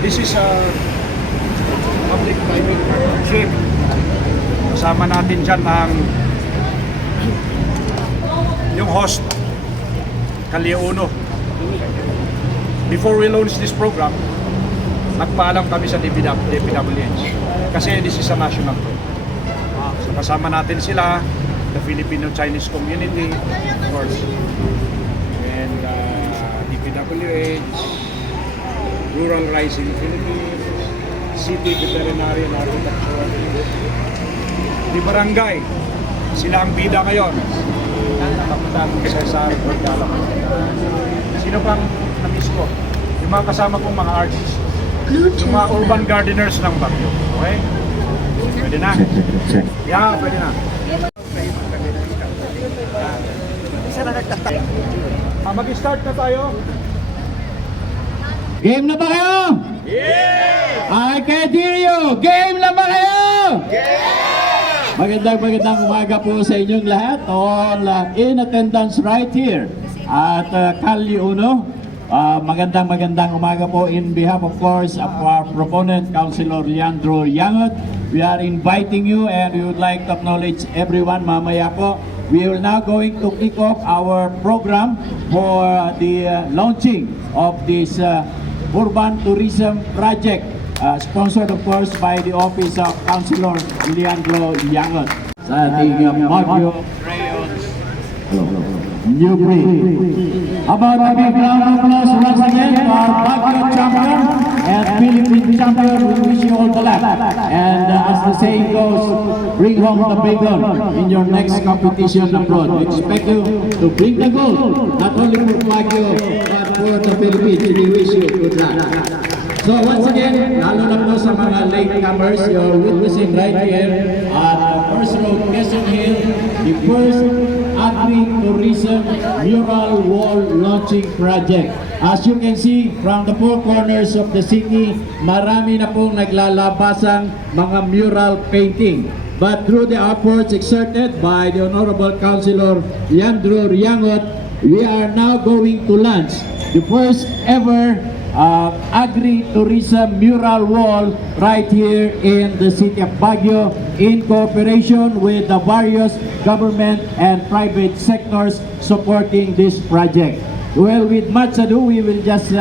This is a public-private partnership. Kasama natin dyan ang yung host, Krayons. Before we launch this program, nagpaalam kami sa DPWH kasi this is a national program. So kasama natin sila, the Filipino-Chinese community, of course, and DPWH, Rural Rising Philippines, City Veterinary and Architectural, di barangay, sila ang bida ngayon. Kapitan Cesar, Vergara. Sino pang na-miss ko? Yung mga kasama kong mga artists, yung mga urban gardeners ng Baguio. Okay? Pwede na? Yeah, pwede na. Mag-start na tayo. Game na ba kayo? Yeah! I can hear you! Game na ba kayo? Yeah! Magandang umaga po sa inyong lahat. All in attendance right here at Krayons. Magandang umaga po in behalf of course of our proponent, Councilor Leandro Yangot. We are inviting you and we would like to acknowledge everyone mamaya po we are now going to kick off our program for the launching of this urban tourism project, sponsored of course by the Office of Councilor Leandro Yangot sa ating Baguio Krayons Newbreed. About a big round of applause once again to our Baguio champion and Philippine champion. We wish you all the luck. And as the saying goes, bring home the bacon in your next competition abroad. We expect you to bring the gold, not only for Baguio, but for the Philippines. We wish you good luck. So once again, lalo na po sa mga latecomers, you're witnessing right here at First Road, Quezon Hill, the first Agri Tourism Mural Wall Launching Project. As you can see from the four corners of the city, marami na pong naglalabasang mga mural painting. But through the efforts exerted by the Honorable Councilor Leandro Yangot, we are now going to launch the first ever Agri-Tourism Mural Wall right here in the city of Baguio in cooperation with the various government and private sectors supporting this project. Well, with much ado, we will just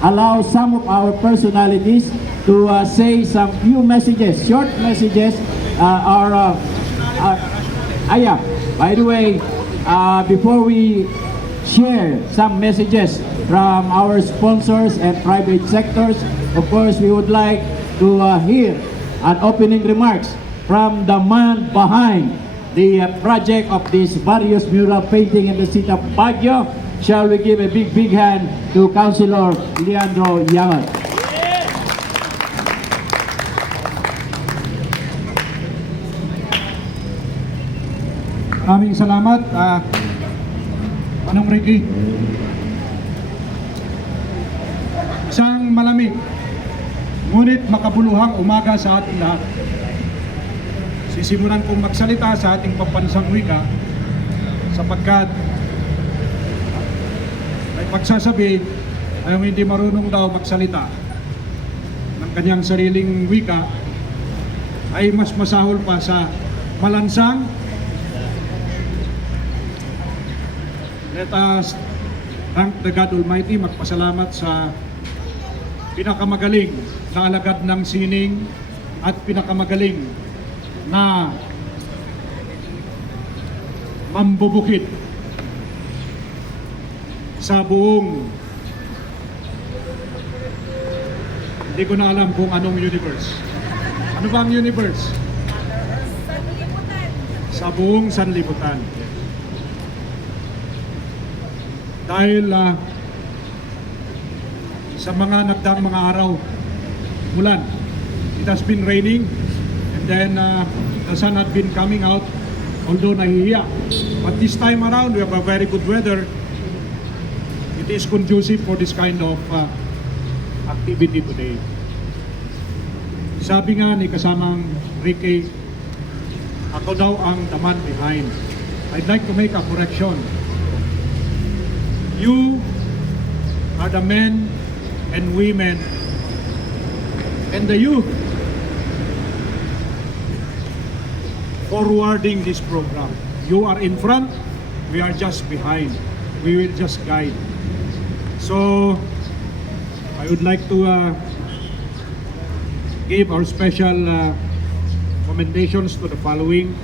allow some of our personalities to say some few messages, short messages. By the way, before we share some messages from our sponsors and private sectors, of course, we would like to hear an opening remarks from the man behind the project of this various mural painting in the city of Baguio. Shall we give a big hand to Councilor Leandro Yangot? Maraming salamat, Manong Ricky. Isang malamig, ngunit makabuluhang umaga sa ating lahat. Sisimulan kong magsalita sa ating pambansang wika sapagkat may pagsasabi ay hindi marunong daw magsalita ng kanyang sariling wika ay mas masahol pa sa malansang. Let us thank the God Almighty, magpasalamat sa pinakamagaling na alagad ng sining at pinakamagaling na mambubukid sa buong, hindi ko na alam kung anong universe. Ano ba ang universe? Sa buong sanlibutan. Dahil sa mga nagdaang mga araw, mulan, it has been raining, and then the sun had been coming out, although nahihiya. But this time around, we have a very good weather. It is conducive for this kind of activity today. Sabi nga ni kasamang Ricky, ako daw ang the man behind. I'd like to make a correction. You are the men and women and the youth forwarding this program. You are in front, we are just behind. We will just guide. So I would like to give our special commendations to the following.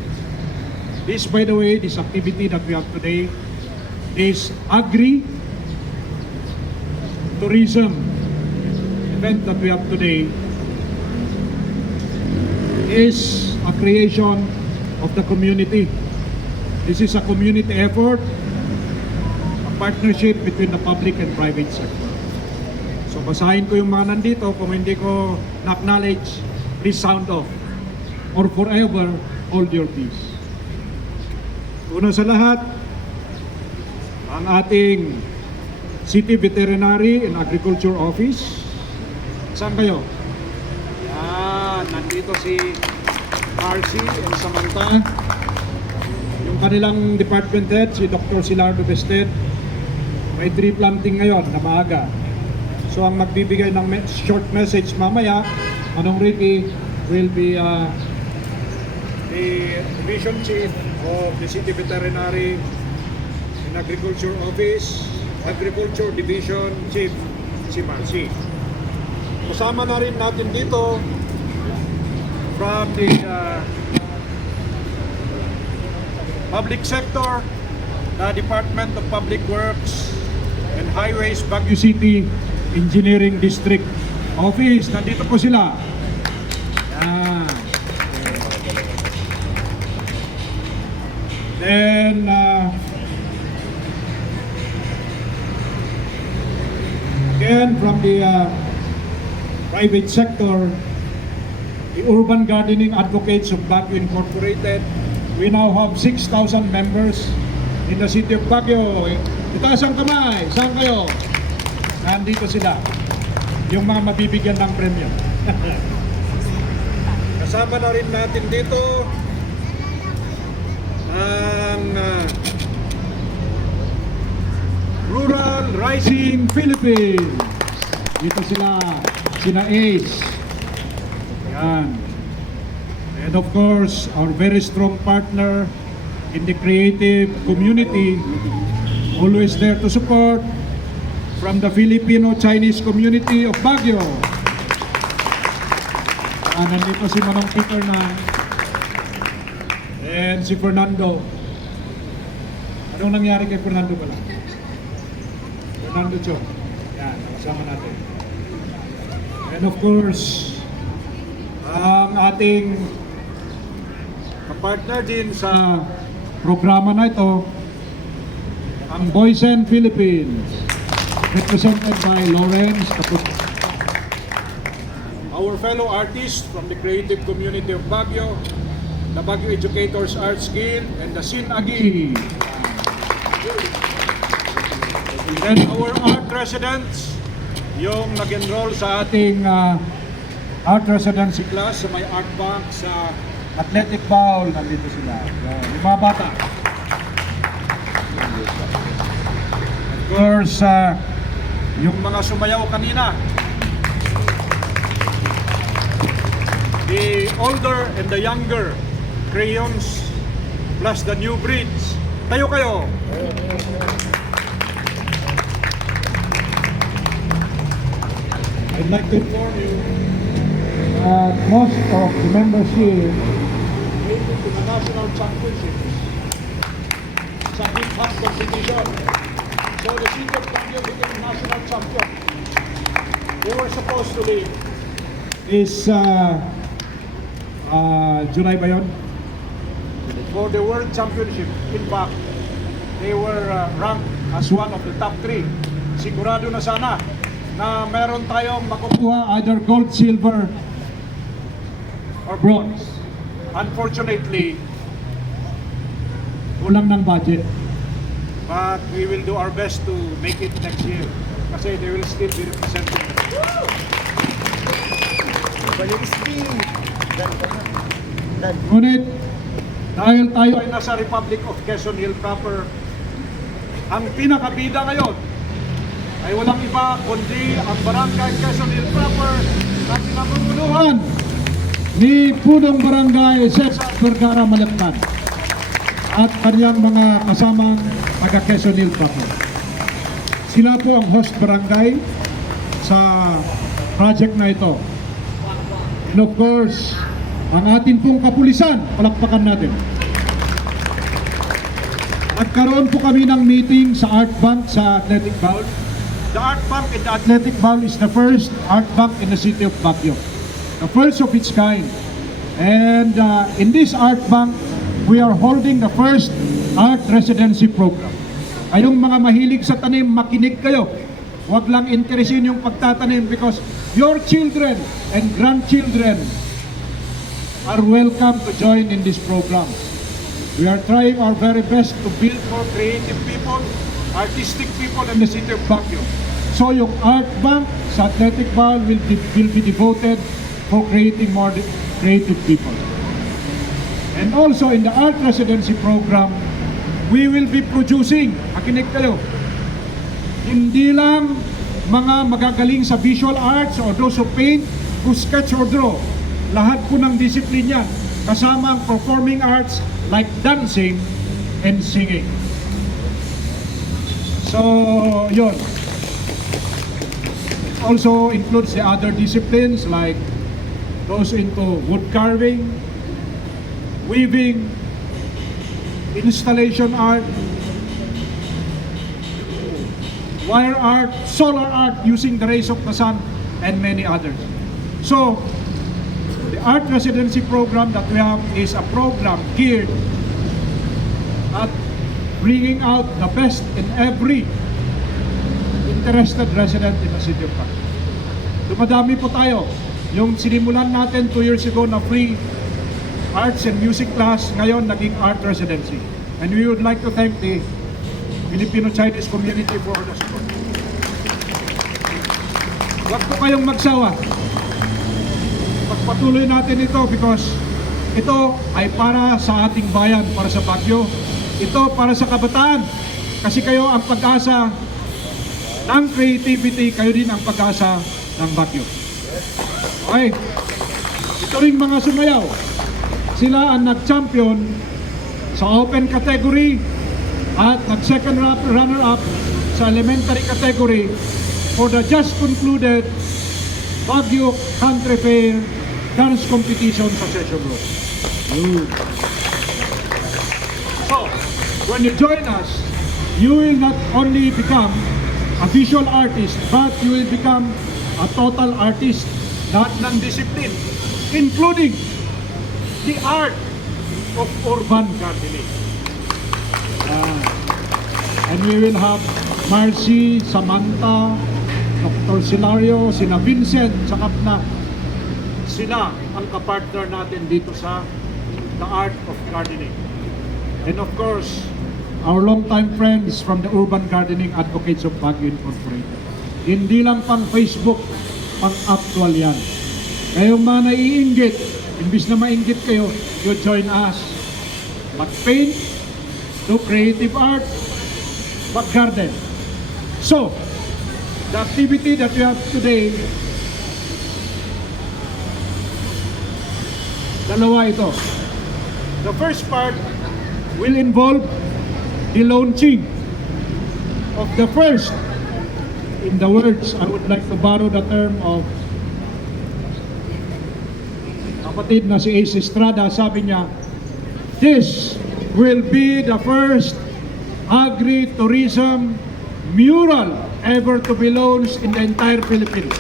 This, by the way, this activity that we have today, this Agri tourism event that we have today is a creation of the community. This is a community effort, a partnership between the public and private sector. So basahin ko yung mga nandito, kung hindi ko na-acknowledge, please sound off or forever hold your peace. Una sa lahat, ang ating City Veterinary and Agriculture Office. Saan kayo? Yan, nandito si Marcy and Samantha. Yung kanilang department head, si Dr. Silardo Bested, may tree planting ngayon na maaga. So ang magbibigay ng short message mamaya, Manong Ricky will be the Division Chief of the City Veterinary and Agriculture Office, Agriculture Division Chief, si Marcy. Kasama na rin natin dito from the public sector, the Department of Public Works and Highways, Baguio City Engineering District Office. Nandito po sila. Yan. Then, again, from the private sector, the Urban Gardening Advocates of Baguio Incorporated. We now have 6,000 members in the city of Baguio. Itaas ang kamay. Saan kayo? Nandito sila. Yung mga mabibigyan ng premyo. Kasama na rin natin dito ang Rural Rising Philippines. Dito sila, sina Ace. Yan. And of course, our very strong partner in the creative community, always there to support, from the Filipino-Chinese community of Baguio. Nandito si Manong Peter na, and si Fernando. Anong nangyari kay Fernando pala? Fernando Cho. Yan, nakasama natin. And of course, ang ating kapartner din sa programa na ito, ang Boysen Philippines, represented by Lawrence. Our fellow artists from the creative community of Baguio, the Baguio Educators Arts Guild, and the Agri. And our art residents, yung nag-enroll sa ating art residency class sa may art bank sa athletic bowl, nandito sila. Yung mga bata. Of course, yung mga sumayaw kanina, the older and the younger Krayons plus the Newbreeds. Tayo kayo. I'd like to inform you most of the members here came to the national championship sa hip-hop competition. So the city of Baguio became national champion. They were supposed to leave this July ba yun? For the World Championship. In fact, they were ranked as one of the top 3. Sigurado na sana na meron tayong makukuha either gold, silver, or bronze. Unfortunately, kulang ng budget. But we will do our best to make it next year. Kasi they will still be representing. Ngunit, dahil tayo ay nasa Republic of Quezon Hill proper, ang pinakabida ngayon ay walang iba kundi ang barangay Quezon Hill proper na pinamumunuhan ni Punong Barangay Cesar Vergara Malicdan at kanyang mga kasamang taga Quezon Hill proper. Sila po ang host barangay sa project na ito. And of course, ang ating pong kapulisan, palakpakan natin. At karoon po kami ng meeting sa Art Bank sa Athletic Bowl. The Art Bank in the Athletic Bowl is the first art bank in the city of Baguio. The first of its kind. And in this art bank, we are holding the first art residency program. Kayong mga mahilig sa tanim, makinig kayo. Huwag lang interesin yung pagtatanim because your children and grandchildren are welcome to join in this program. We are trying our very best to build more creative people, artistic people in the city of Baguio. So yung art bank sa Athletic Bowl will be devoted for creating more creative people. And also in the art residency program, we will be producing, makinig kayo, hindi lang mga magagaling sa visual arts or those who paint, who sketch or draw. Lahat po ng disiplin yan, kasama ang performing arts, like dancing and singing. So, yun. Also includes the other disciplines like those into wood carving, weaving, installation art, wire art, solar art using the rays of the sun, and many others. So, the art residency program that we have is a program geared at bringing out the best in every interested resident in the city of Baguio. Dumadami po tayo. Yung sinimulan natin 2 years ago na free arts and music class, ngayon naging art residency. And we would like to thank the Filipino-Chinese community for the support. Huwag po kayong magsawa. Pagpatuloy natin ito because ito ay para sa ating bayan, para sa Baguio. Ito para sa kabataan. Kasi kayo ang pag-asa ng creativity, kayo din ang pag-asa ng Baguio. Okay. Ito ring mga sumayaw. Sila ang nag-champion sa open category at nag-second runner-up sa elementary category for the just concluded Baguio Country Fair dance competition sa Session Road. So, when you join us, you will not only become a visual artist, but you will become a total artist, lahat ng discipline, including the art of urban gardening. And we will have Marcy, Samantha, Dr. Silario, sina Vincent, sakap na sila ang kapartner natin dito sa the art of gardening. And of course, our longtime friends from the Urban Gardening Advocates of Baguio Incorporated. Hindi lang pang Facebook, pang actual yan. Kayong mga naiinggit, imbis na mainggit kayo, you join us. Mag-paint, do creative art, mag-garden. So, the activity that we have today, dalawa ito. The first part will involve the launching of the first, in the words, I would like to borrow the term of kapatid na si Ace Estrada, sabi niya, this will be the first agri-tourism mural ever to be launched in the entire Philippines.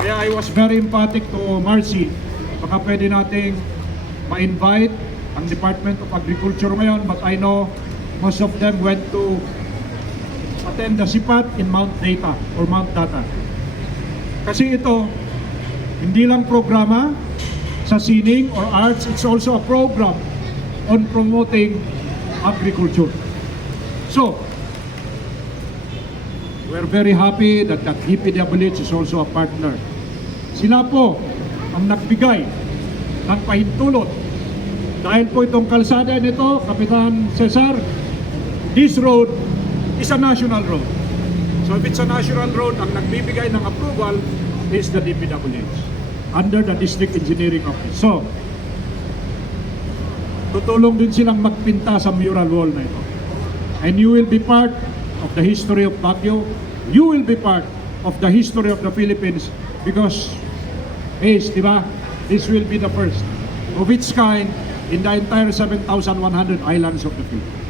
Kaya I was very emphatic to Marcy, baka pwede nating ma-invite ang Department of Agriculture ngayon, but I know most of them went to attend the SIPAT in Mount Data or Mount Data. Kasi ito, hindi lang programa sa sining or arts, it's also a program on promoting agriculture. So, we're very happy that DPWH is also a partner. Sila po ang nagbigay ng pahintulot. Dahil po itong kalsada nito, Kapitan Cesar, this road is a national road. So if it's a national road, ang nagbibigay ng approval is the DPWH under the District Engineering Office. So, tutulong din silang magpinta sa mural wall na ito. And you will be part of the history of Baguio. You will be part of the history of the Philippines because, di ba? This will be the first of its kind in the entire 7,100 islands of the Philippines.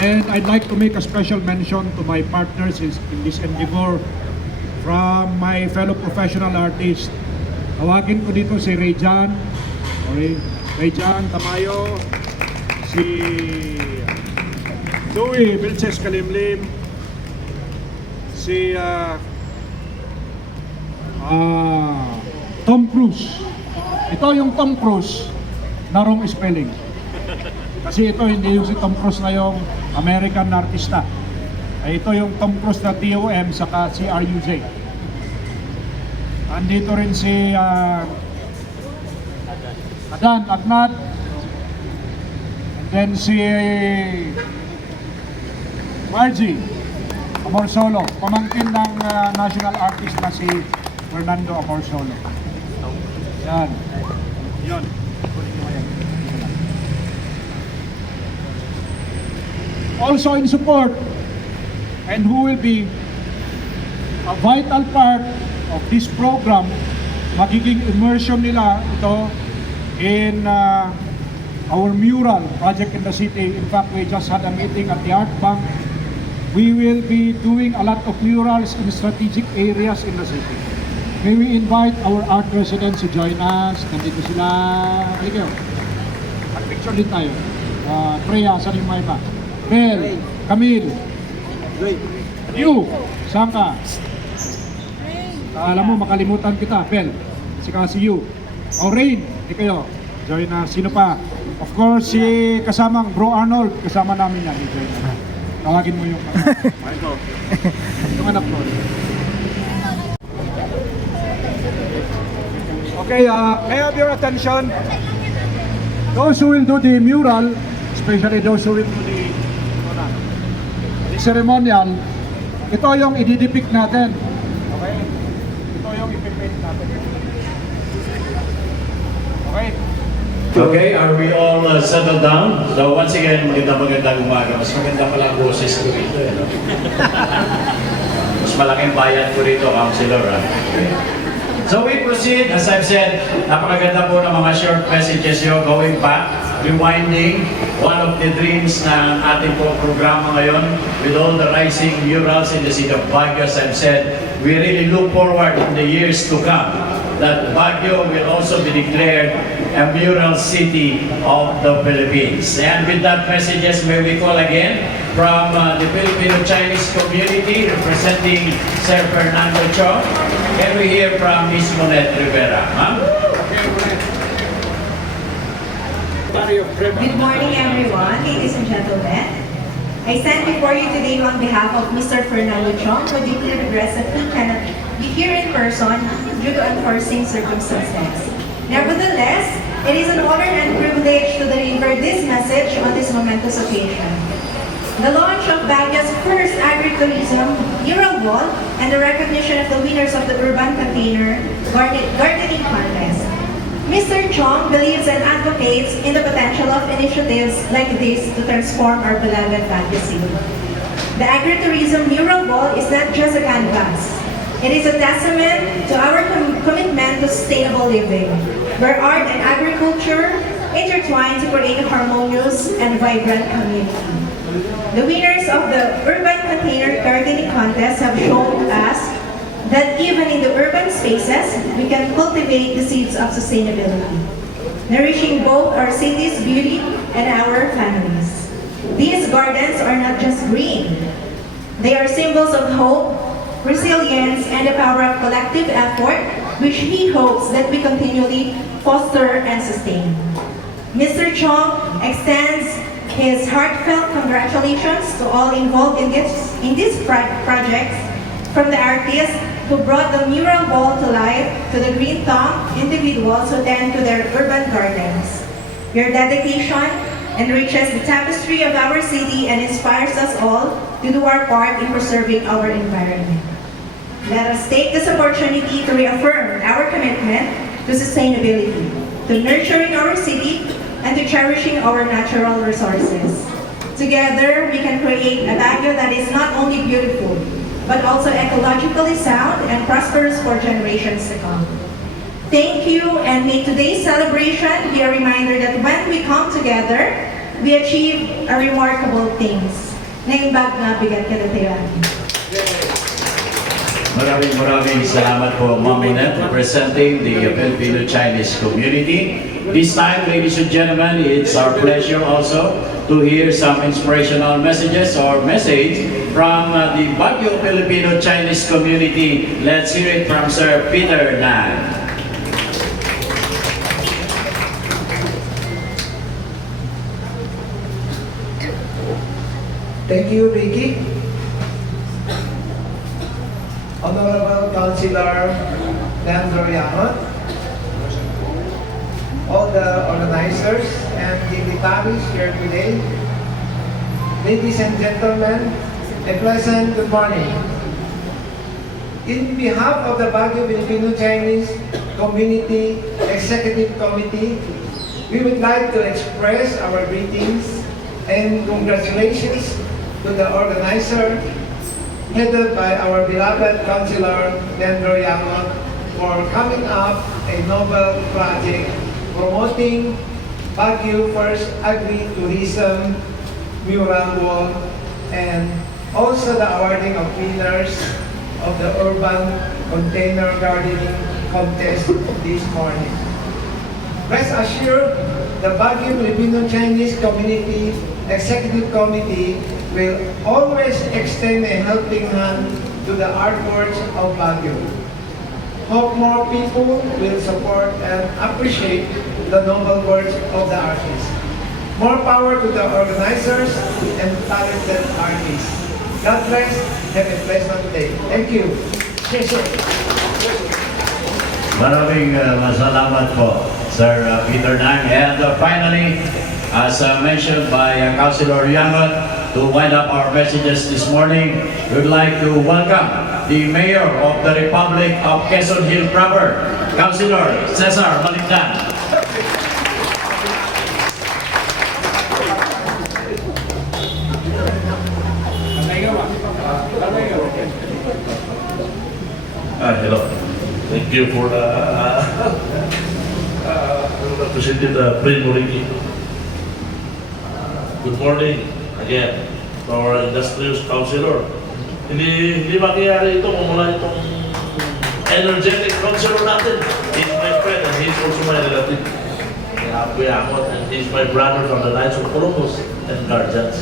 And I'd like to make a special mention to my partners in this endeavor from my fellow professional artists. Tawagin ko dito si Rayjan, Rayjan Tamayo, si Louie Vilches Kalimlim, si Tom Cruise. Ito yung Tom Cruise na wrong spelling. Kasi ito hindi yung si Tom Cruise na yung American na artista. Ito yung Tom Cruise na TOM saka si RUJ. Andito rin si Adan Agnat. And then si Margie Amor Solo, pamangkin ng national artist na si Fernando Acorsolo. Yan. Yun. Also in support, and who will be a vital part of this program, magiging immersion nila ito in our mural project in the city. In fact, we just had a meeting at the Art Bank. We will be doing a lot of murals in strategic areas in the city. May we invite our art residents to join us. Nandito sila. Halika. Mag-picture din tayo. Freya, saan yung may pa? Bel, Camille. You, saan ka? Alam mo, makalimutan kita. Bel, si you. O Rain, di kayo. Join na. Sino pa? Of course, si kasamang Bro Arnold. Kasama namin yan. Join na. Tawagin mo yung yung anak mo. Okay, may I have your attention? Those who will do the mural, especially those who will do the ceremonial, ito yung i-depict natin. Okay? Ito yung i-paint natin. Okay? Okay, are we all settled down? So once again, magandang umaga. Mas maganda pala ang boses ko rito. No? Mas malaking bayan ko rito, Councilor. So we proceed, as I've said, napakaganda po ng mga short messages nyo going back, rewinding one of the dreams ng ating po programa ngayon with all the rising murals in the city of Baguio. As I've said, we really look forward in the years to come that Baguio will also be declared a mural city of the Philippines. And with that messages, may we call again from the Filipino-Chinese community representing Sir Fernando Chong. Can we hear from Ms. Monette Rivera? Good morning, everyone, ladies and gentlemen. I stand before you today on behalf of Mr. Fernando Chong, who deeply regrets that he cannot be here in person due to unforeseen circumstances. Nevertheless, it is an honor and privilege to deliver this message on this momentous occasion. The launch of Baguio's first agritourism mural wall and the recognition of the winners of the Urban Container Gardening Contest. Mr. Chong believes and advocates in the potential of initiatives like this to transform our beloved Baguio City. The agritourism mural wall is not just a canvas. It is a testament to our commitment to sustainable living, where art and agriculture intertwine to create a harmonious and vibrant community. The winners of the Urban Container Gardening Contest have shown us that even in the urban spaces, we can cultivate the seeds of sustainability, nourishing both our city's beauty and our families. These gardens are not just green. They are symbols of hope, resilience, and the power of collective effort, which he hopes that we continually foster and sustain. Mr. Chong extends his heartfelt congratulations to all involved in these projects, from the artists who brought the mural wall to life to the green thumb individuals who tend to their urban gardens. Your dedication enriches the tapestry of our city and inspires us all to do our part in preserving our environment. Let us take this opportunity to reaffirm our commitment to sustainability, to nurturing our city, and to cherishing our natural resources. Together, we can create a Baguio that is not only beautiful, but also ecologically sound and prosperous for generations to come. Thank you, and may today's celebration be a reminder that when we come together, we achieve a remarkable things. Naimbag na bigat ka na tayo. Maraming salamat po, Ma'am Monette, representing the Filipino-Chinese community. This time, ladies and gentlemen, it's our pleasure also to hear some inspirational messages or message from the Baguio Filipino-Chinese community. Let's hear it from Sir Peter Nan. Thank you, Ricky. Honorable Councilor Dan Doriano, all the organizers and dignitaries here today, ladies and gentlemen, a pleasant good morning. In behalf of the Baguio Filipino Chinese Community Executive Committee, we would like to express our greetings and congratulations to the organizer, headed by our beloved Councilor Leandro Yangon, for coming up a novel project promoting Baguio First Agri Tourism Mural wall, and also the awarding of winners of the Urban Container Gardening Contest this morning. Rest assured, the Baguio Filipino Chinese Community Executive Committee will always extend a helping hand to the artworks of Baguio. Hope more people will support and appreciate the noble works of the artists. More power to the organizers and talented artists. God bless. Have a pleasant day. Thank you. Maraming salamat po, Sir Peter Nang. And finally, as mentioned by Councilor Yangon, to wind up our messages this morning, we would like to welcome the Mayor of the Republic of Quezon Hill proper, Councilor Cesar Malicdan. Hello. Thank you for the President Primoriki. Good morning again to our industrious councilor. Hindi mangyayari ito kung wala itong energetic councilor natin. He's my friend and he's also my relative. And he's my brother from the Knights of Columbus and Guardians.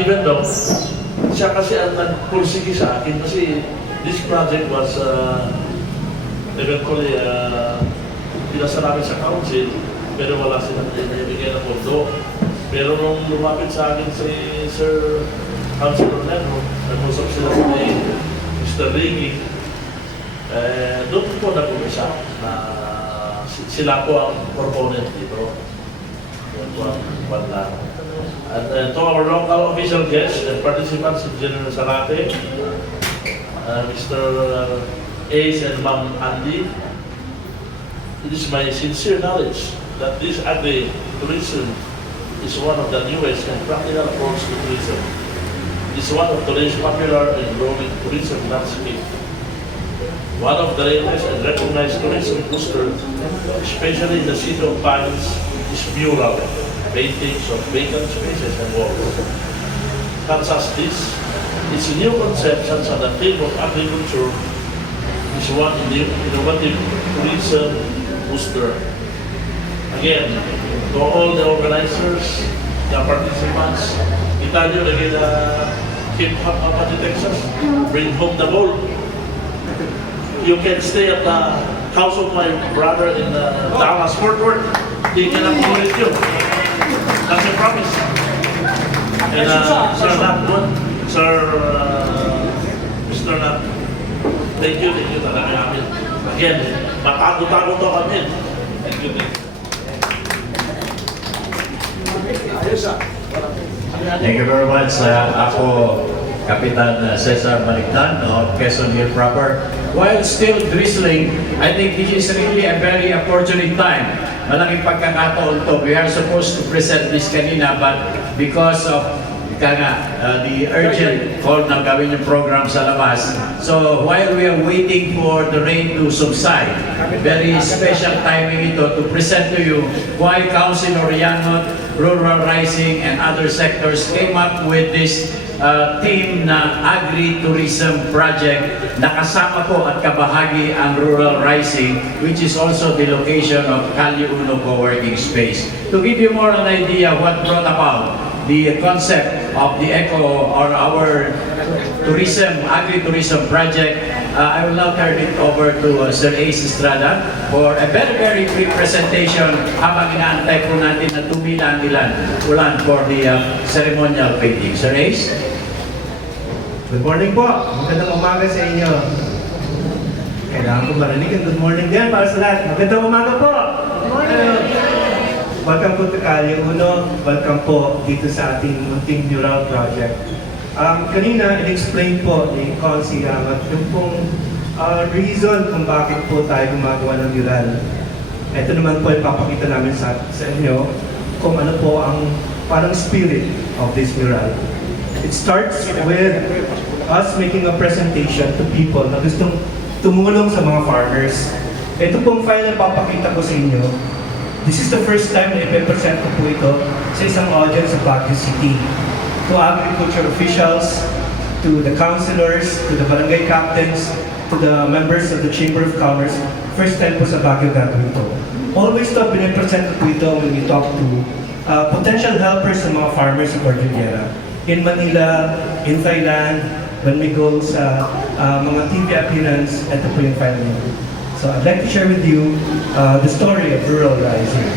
Even though siya kasi ang nagpursige sa akin kasi this project was eventually pinasa namin sa council pero wala silang ibigay ng pondo. Pero nung lumapit sa akin si Sir Councilor Neno, nag-usap sila sa Mr. Ricky, doon po nag-umisa na sila po ang proponent dito. Yan po ang banda. And to our local official guests and participants in General Sarate, Mr. Ace and Ma'am Andy, it is my sincere knowledge that this agri-tourism is one of the newest and practical approach to tourism. It is one of today's popular and growing tourism landscape. One of the latest and recognized tourism boosters, especially in the city of Pines, is Mural, paintings of vacant spaces and walls. Such as this, its new concept, such as the theme of agriculture, is one innovative tourism booster. Again, to all the organizers, the participants, kita nyo lagi na Hip Hop Apati Texas, bring home the gold. You can stay at the house of my brother in Dallas, Fort Worth. He can accommodate you. That's a promise. And Sir Nat, Sir Mr. Nat, thank you talaga namin. Again, matago-tago to kami. Thank you. Thank you very much. Ako, Kapitan Cesar Malicdan of Quezon Hill proper. While still drizzling, I think this is really a very opportune time. Malaking pagkakataon to. We are supposed to present this kanina, but because of the urgent call na gawin yung program sa labas. So while we are waiting for the rain to subside, very special timing ito to present to you why Councilor Yangot, Rural Rising, and other sectors came up with this team na Agri-Tourism Project. Nakasama po at kabahagi ang Rural Rising, which is also the location of Calle Uno co-working space. To give you more an idea what brought about the concept of the ECO or our tourism, agri-tourism project, I will now turn it over to Sir Ace Estrada for a very, very brief presentation habang inaantay po natin na tumila ang ulan for the ceremonial painting. Sir Ace? Good morning po. Magandang umaga sa inyo. Kailangan ko marinig ang good morning din para sa lahat. Magandang umaga po. Good morning. Welcome po to Calle Uno. Welcome po dito sa ating munting mural project. Kanina, in-explain po ni Consi at yung pong reason kung bakit po tayo gumagawa ng mural. Ito naman po ipapakita namin sa inyo kung ano po ang parang spirit of this mural. It starts with us making a presentation to people na gustong tumulong sa mga farmers. Ito pong file na papakita ko sa inyo. This is the first time na ipipresent ko po ito sa isang audience sa Baguio City. To agriculture officials, to the councilors, to the barangay captains, to the members of the Chamber of Commerce. First time po sa Baguio gagawin ito. Always to pinipresent ko po ito when we talk to potential helpers ng mga farmers sa Cordillera. In Manila, in Thailand, when we go sa mga TV appearance, ito po yung file nito. So I'd like to share with you the story of Rural Rising.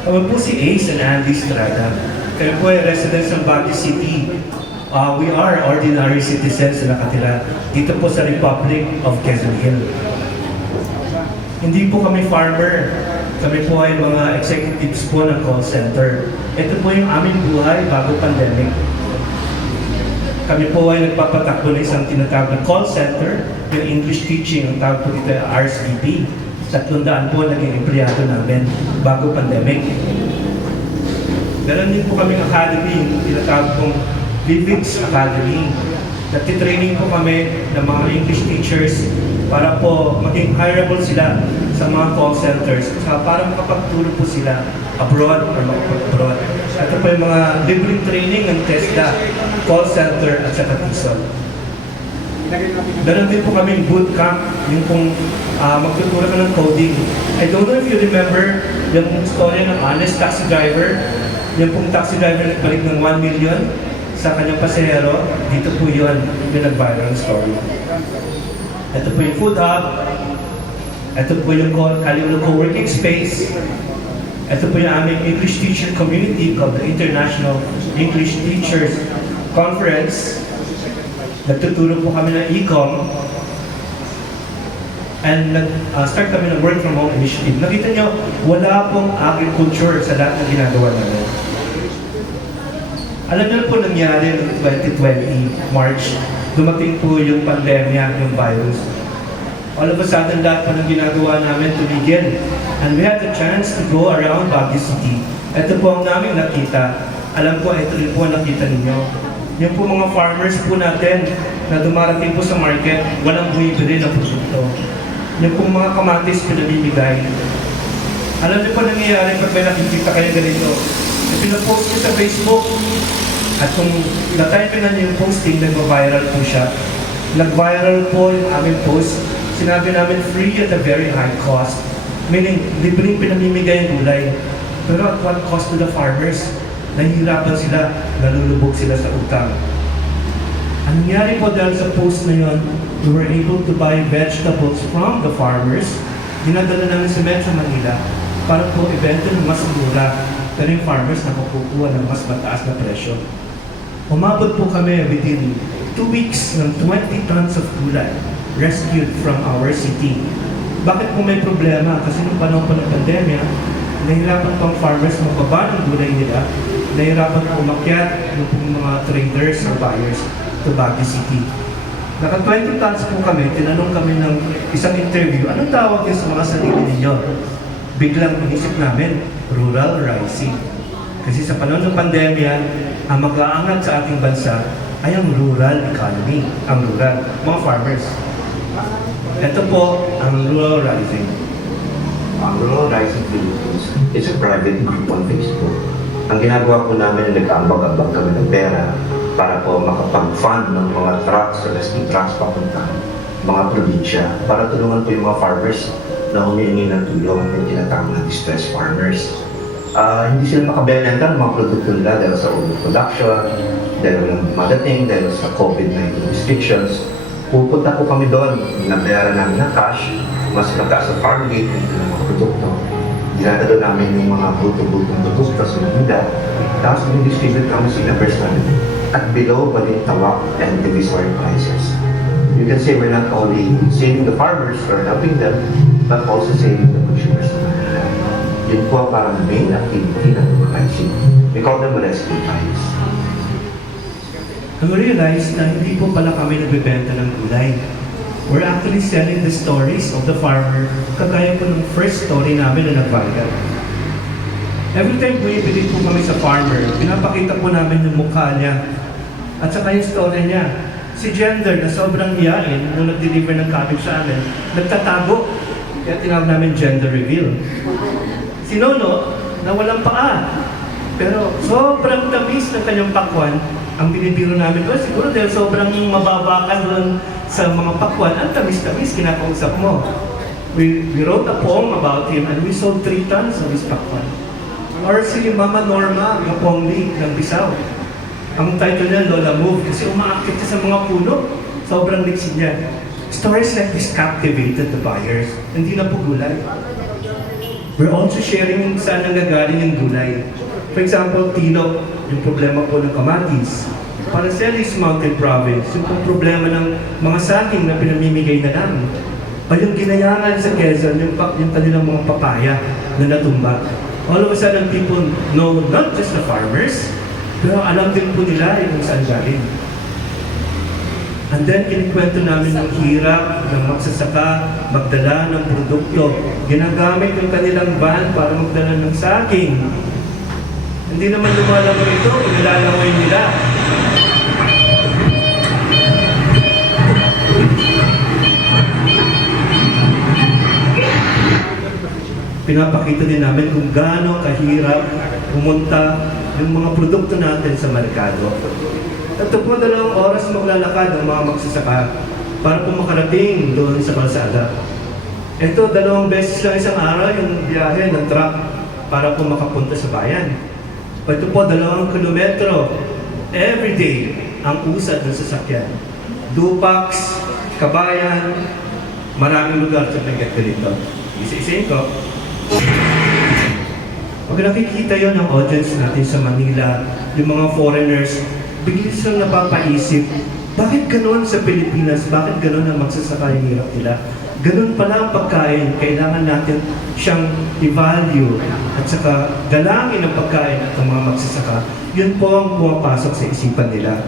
Kami po si Ace and Andy Estrada. Kami po ay residents ng Baguio City. We are ordinary citizens na nakatira dito po sa Republic of Quezon Hill. Hindi po kami farmer. Kami po ay mga executives po ng call center. Ito po yung aming buhay bago pandemic. Kami po ay nagpapatakbo ng isang tinatawag na call center, yung English teaching, ang tawag po dito ay RSVP. 300 po naging empleyado namin bago pandemic. Meron din po kaming academy, yung tinatawag pong Livings Academy. Nagtitraining po kami ng mga English teachers para po maging hireable sila sa mga call centers para makapagturo po sila abroad or makapag-abroad. Ito po yung mga libreng training ng TESDA, call center at saka TESOL. Meron din po kaming bootcamp, yung pong magtuturo ka ng coding. I don't know if you remember yung story ng honest taxi driver. Yung pong taxi driver nagpalit ng 1 million sa kanyang pasahero. Dito po yun, yung nag-viral story. Ito po yung food hub. Ito po yung Kaliulo co-working space. Ito po yung aming English teacher community called the International English Teachers Conference. Nagtuturo po kami ng e-com. And nag-start kami ng work from home initiative. Nakita nyo, wala pong agriculture sa lahat ng ginagawa namin. Alam nyo po nangyari noong 2020, March, dumating po yung pandemya, yung virus. All of a sudden, lahat po ng ginagawa namin tumigil. And we had the chance to go around Baguio City. Ito po ang namin nakita. Alam ko, ito rin po ang nakita ninyo. Yung po mga farmers po natin na dumarating po sa market, walang bumibili ng produkto. Yung po mga kamatis pinamimigay. Alam niyo po nangyayari pag may nakikita kayo ganito. Pinapost niyo sa Facebook. At kung na-type niyo yung posting, nag-viral po siya. Nag-viral po yung aming post. Sinabi namin free at a very high cost. Meaning, libreng pinamimigay yung gulay. Pero at what cost to the farmers? Nahihirapan sila, nalulubog sila sa utang. Ang nangyari po dahil sa post na yun, we were able to buy vegetables from the farmers. Dinadala namin sa Metro Manila para po ibenta ng mas mura. Pero yung farmers nakukuha ng mas mataas na presyo. Umabot po kami within 2 weeks ng 20 tons of gulay rescued from our city. Bakit po may problema? Kasi nung panahon po ng pandemya, nahihirapan po ang farmers magbaba ng gulay nila. Nahihirapan po umakyat yung mga traders or buyers to Baguio City. Naka 20 tons po kami, tinanong kami ng isang interview, anong tawag niyo sa mga sarili ninyo? Biglang inisip namin, rural rising. Kasi sa panahon ng pandemya, ang mag-aangat sa ating bansa ay ang rural economy, ang rural, mga farmers. Ito po ang rural rising. Ang Rural Rising Philippines is a private group on Facebook. Ang ginagawa po namin, nag-aambag-ambag kami ng pera para po makapag-fund ng mga trucks o rescue trucks papuntang mga probinsya para tulungan po yung mga farmers na humihingi ng tulong yung tinatawag na distressed farmers. Hindi sila makabenta ng mga produkto nila dahil sa overproduction, dahil walang madating, dahil sa COVID-19 restrictions. Pupunta po kami doon, nabayaran namin ng cash, mas mataas sa farm gate ng mga produkto. Dinadalo namin yung mga buto-butong produkto sa Malicdan, tapos distribute kami sa members namin at below balintawak and divisory prices. You can say we're not only saving the farmers or helping them, but also saving the consumers of Malicdan. Yun po ang parang main activity ng mga rising. We call them rescue ties. Realize na hindi po pala kami nagbebenta ng gulay. We're actually selling the stories of the farmer, kagaya po ng first story namin na nag-viral. Every time bumibili po kami sa farmer, pinapakita po namin yung mukha niya at saka yung story niya. Si Gender na sobrang hiyain nung nag-deliver ng cabbage sa amin, nagtatago. Kaya tinawag namin gender reveal. Si Nono, na walang paa. Pero sobrang tamis ng kanyang pakwan, ang binibiro namin, well, siguro dahil sobrang mababa ka doon sa mga pakwan, ang tamis-tamis kinakausap mo. We wrote a poem about him and we sold 3 tons of his pakwan. Or si Mama Norma, ng Pongli, ng Bisaw. Ang title niya, Lola Move, kasi umaakit siya sa mga puno. Sobrang liksi niya. Stories like this captivated the buyers. Hindi na po gulay. We're also sharing saan nanggagaling yung gulay. For example, Tino, yung problema po ng kamatis. Para sa Elis Mountain Province, yung problema ng mga saging na pinamimigay na lang. O yung ginayangan sa Quezon, yung kanilang mga papaya na natumba. All of a sudden, people know not just the farmers, pero alam din po nila yung saan galing. And then, kinikwento namin ng hirap ng magsasaka, magdala ng produkto. Ginagamit yung kanilang van para magdala ng saging. Hindi naman lumalangoy ito, nilalangoy nila. Pinapakita din namin kung gaano kahirap pumunta yung mga produkto natin sa merkado. Ito po 2 oras maglalakad ang mga magsasaka para po makarating doon sa kalsada. Ito 2 beses lang isang araw yung biyahe ng truck para po makapunta sa bayan. Ito po 2 kilometro every day ang usad ng sasakyan. Dupax, Kabayan, maraming lugar sa pagkakita dito. Isa-isayin ko. Pag nakikita yon ng audience natin sa Manila, yung mga foreigners, bigla silang napapaisip, bakit ganoon sa Pilipinas? Bakit ganoon ang magsasaka yung hirap nila? Ganun pala ang pagkain, kailangan natin siyang i-value at saka dalangin ang pagkain at ang mga magsasaka. Yun po ang pumapasok sa isipan nila.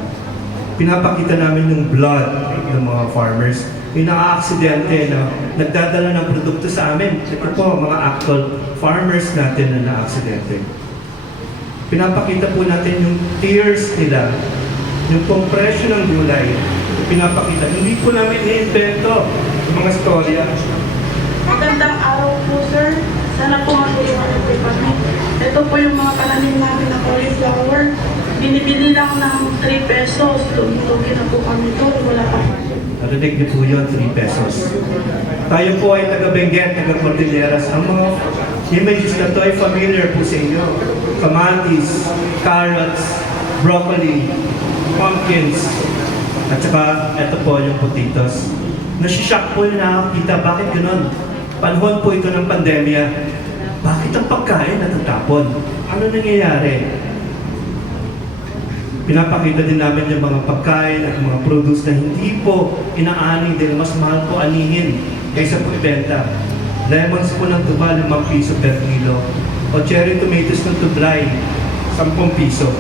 Pinapakita namin yung blood ng mga farmers. Yung naka-aksidente na nagdadala ng produkto sa amin. Ito po, mga actual farmers natin na na-aksidente. Pinapakita po natin yung tears nila, yung kompresyon ng gulay. Pinapakita. Hindi po namin i-invento yung mga storya. Magandang araw po, sir. Sana po mag-iwan po kami. Ito po yung mga pananim namin na cauliflower. Binibili lang ng 3 pesos. Lugi na po kami doon. Wala pa. Narinig niyo po yun, 3 pesos. Tayo po ay taga-Benguet, taga-Cordillera. Ang mga images na ito ay familiar po sa inyo. Kamatis, carrots, broccoli, pumpkins, at saka ito po yung potatoes. Nasishock po yung nakakita. Bakit ganun? Panahon po ito ng pandemya. Bakit ang pagkain natatapon? Ano nangyayari? Pinapakita din namin yung mga pagkain at mga produce na hindi po inaani dahil mas mahal po anihin kaysa po ibenta. Lemons po ng tuba, 5 piso per kilo. O cherry tomatoes ng tublay, 10 piso.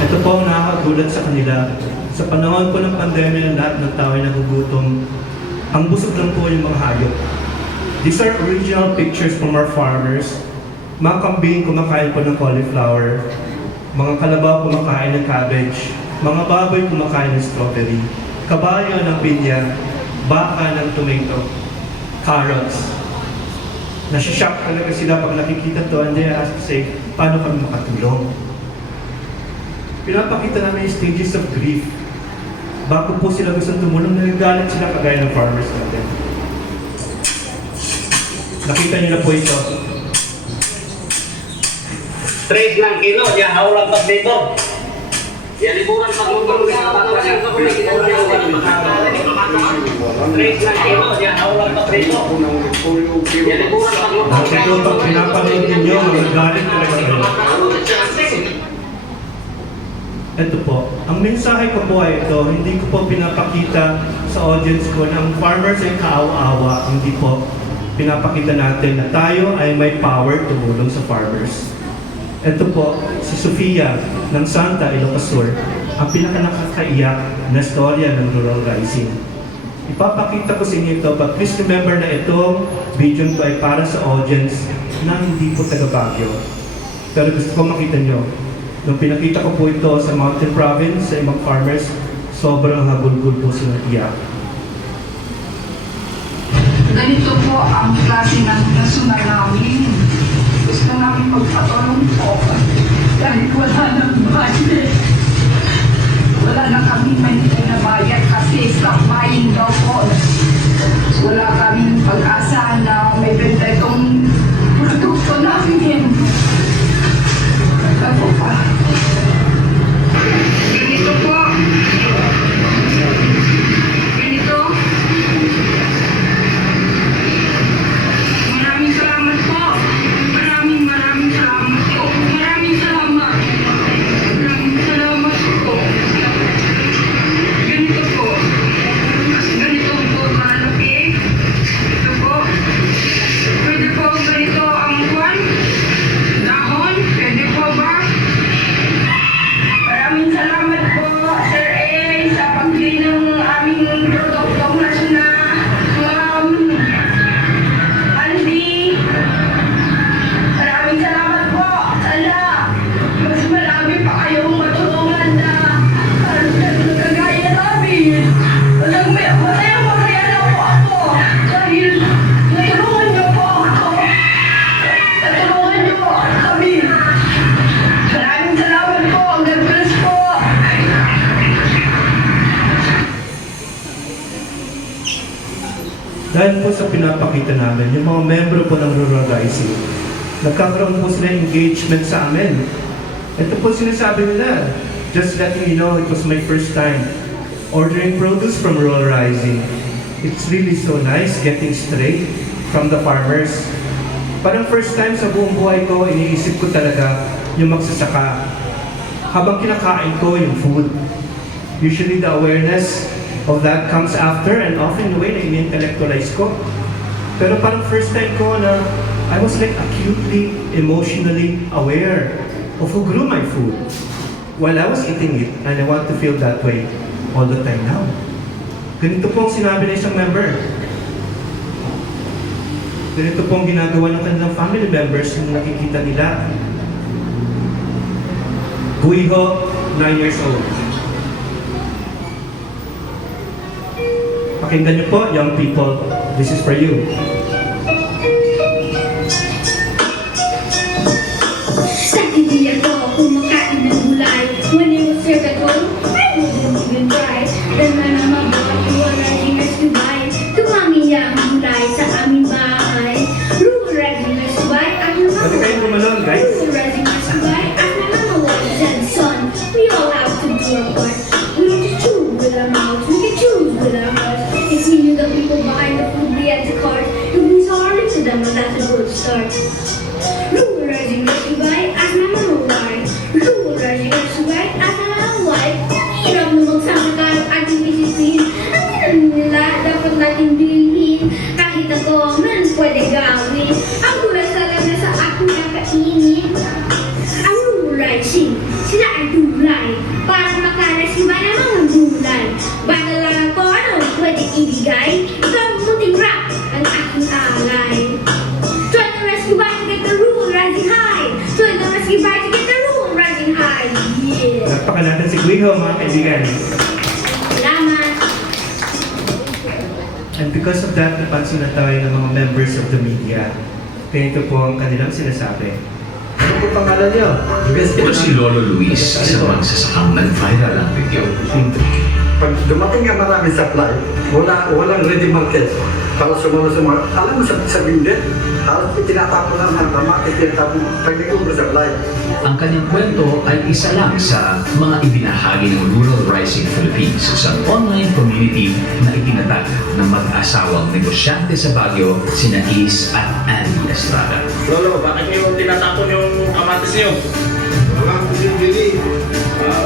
Ito po ang nakakagulat sa kanila. Sa panahon po ng pandemya ng lahat ng tao ay nagugutom, ang busog lang po yung mga hayop. These are original pictures from our farmers. Mga kambing kumakain po ng cauliflower, mga kalabaw kumakain ng cabbage, mga baboy kumakain ng strawberry, kabayo ng pinya, baka ng tomato, carrots. Nasishock talaga sila pag nakikita to and they ask to say, paano kami makatulong? Pinapakita namin yung stages of grief. Bago po sila gusto tumulong, nagagalit sila kagaya ng farmers natin. Nakita niyo na po ito. 3 lang kilo, yan hawlang pag dito. At ito pag pinapanood ninyo, magagalit talaga kayo. Ito po, ang mensahe ko po ay ito, hindi ko po pinapakita sa audience ko na ang farmers ay kaawa-awa, hindi po. Pinapakita natin na tayo ay may power tumulong sa farmers. Ito po, si Sofia ng Santa Ilocos Sur, ang pinakanakakaiyak na storya ng rural rising. Ipapakita ko sa inyo ito, but please remember na itong video ko ay para sa audience na hindi po taga Baguio. Pero gusto ko makita nyo, nung pinakita ko po ito sa Mountain Province, sa ibang farmers, sobrang hagulgul po sila iyak. Ganito po ang klase ng nasunal namin. Gusto namin magpatulong po dahil wala nang budget. Wala na kami manila na bayad kasi stock buying daw po. Wala kaming pag-asa na may benta itong produkto namin. Ako pa. Ganito po. Ganito. Maraming salamat po. Maraming salamat po. Maraming salamat. Maraming salamat po. Ganito po. Ganito po kalaki. Ito po. Pwede po ganito ang kwan. Dahon. Pwede po ba? Maraming salamat po, Sir A, sa pagbili ng aming produktong nasuna. Andy, maraming salamat po. Sana, mas marami pa kayong matulungan na kagaya namin. Masaya na po ako dahil natulungan niyo po ako. Natulungan niyo kami. Maraming salamat po. God bless po. Dahil po sa pinapakita namin, yung mga membro po ng Rural Rising, nagkakaroon po sila engagement sa amin. Ito po sinasabi nila, just letting you know, it was my first time ordering produce from Rural Rising. It's really so nice getting straight from the farmers. Parang first time sa buong buhay ko, iniisip ko talaga yung magsasaka. Habang kinakain ko yung food. Usually the awareness of that comes after and often the way na in-intellectualize ko. Pero parang first time ko na I was like acutely, emotionally aware of who grew my food while I was eating it, and I want to feel that way all the time now. Ganito po ang sinabi ng isang member. Ganito po ang ginagawa ng kanilang family members nung nakikita nila. Guiho, 9 years old. Pakinggan niyo po, young people, this is for you. Sa hindi ako kumakain ng gulay. When it was served at home, I wouldn't even try. Then man ang mabot, wala ringas to buy. Tumami ang gulay sa aming bahay. Rural ringas to buy, ang mga Pwede kayo gumalon, guys. Rural ringas to buy, ang mga mawala and son. We all have to do our part. We don't just choose with our mouths, we can choose with our hearts. If we knew the people behind the food we had to cart, it would be sorry to them, but that's a good start. Rural ringas to buy, ang mga mawala. Rural ringas to buy, ang mga mawala. Hirap na magsama ka ng ating disiplin. Ang alam nila, dapat natin bilhin. Kahit ako, man pwede gawin. Ang gulay sa alam na sa aking nakainin. Ang rural rising, sila ay tulay. Para makaresiba ng mga gulay. Baka lang ako, ano pwede ibigay? Ikaw ang puting rap, ang aking alay. Try to rescue by to get the rural rising high. Try to rescue by to get the rural rising high. Yeah. Nagpaka natin si Guiho, mga kaibigan. Salamat. And because of that, napansin na tayo ng mga members of the media. Ganito po ang kanilang sinasabi. Ano po pangalan niyo? Ito si Lolo Luis, isang magsasakang nag-viral ang video. Pag dumating ang maraming supply, walang ready market. Halos sumunod sa mga, alam mo sa bindet, halos tinatapon lang ng kamatis, tinatapon, pagdating ko sa live. Ang kanyang kwento ay isa lang sa mga ibinahagi ng Rural Rising Philippines, isang online community na itinatag ng mag-asawang negosyante sa Baguio, sina Is at Andy Estrada. Lolo, bakit niyo tinatapon yung kamatis niyo?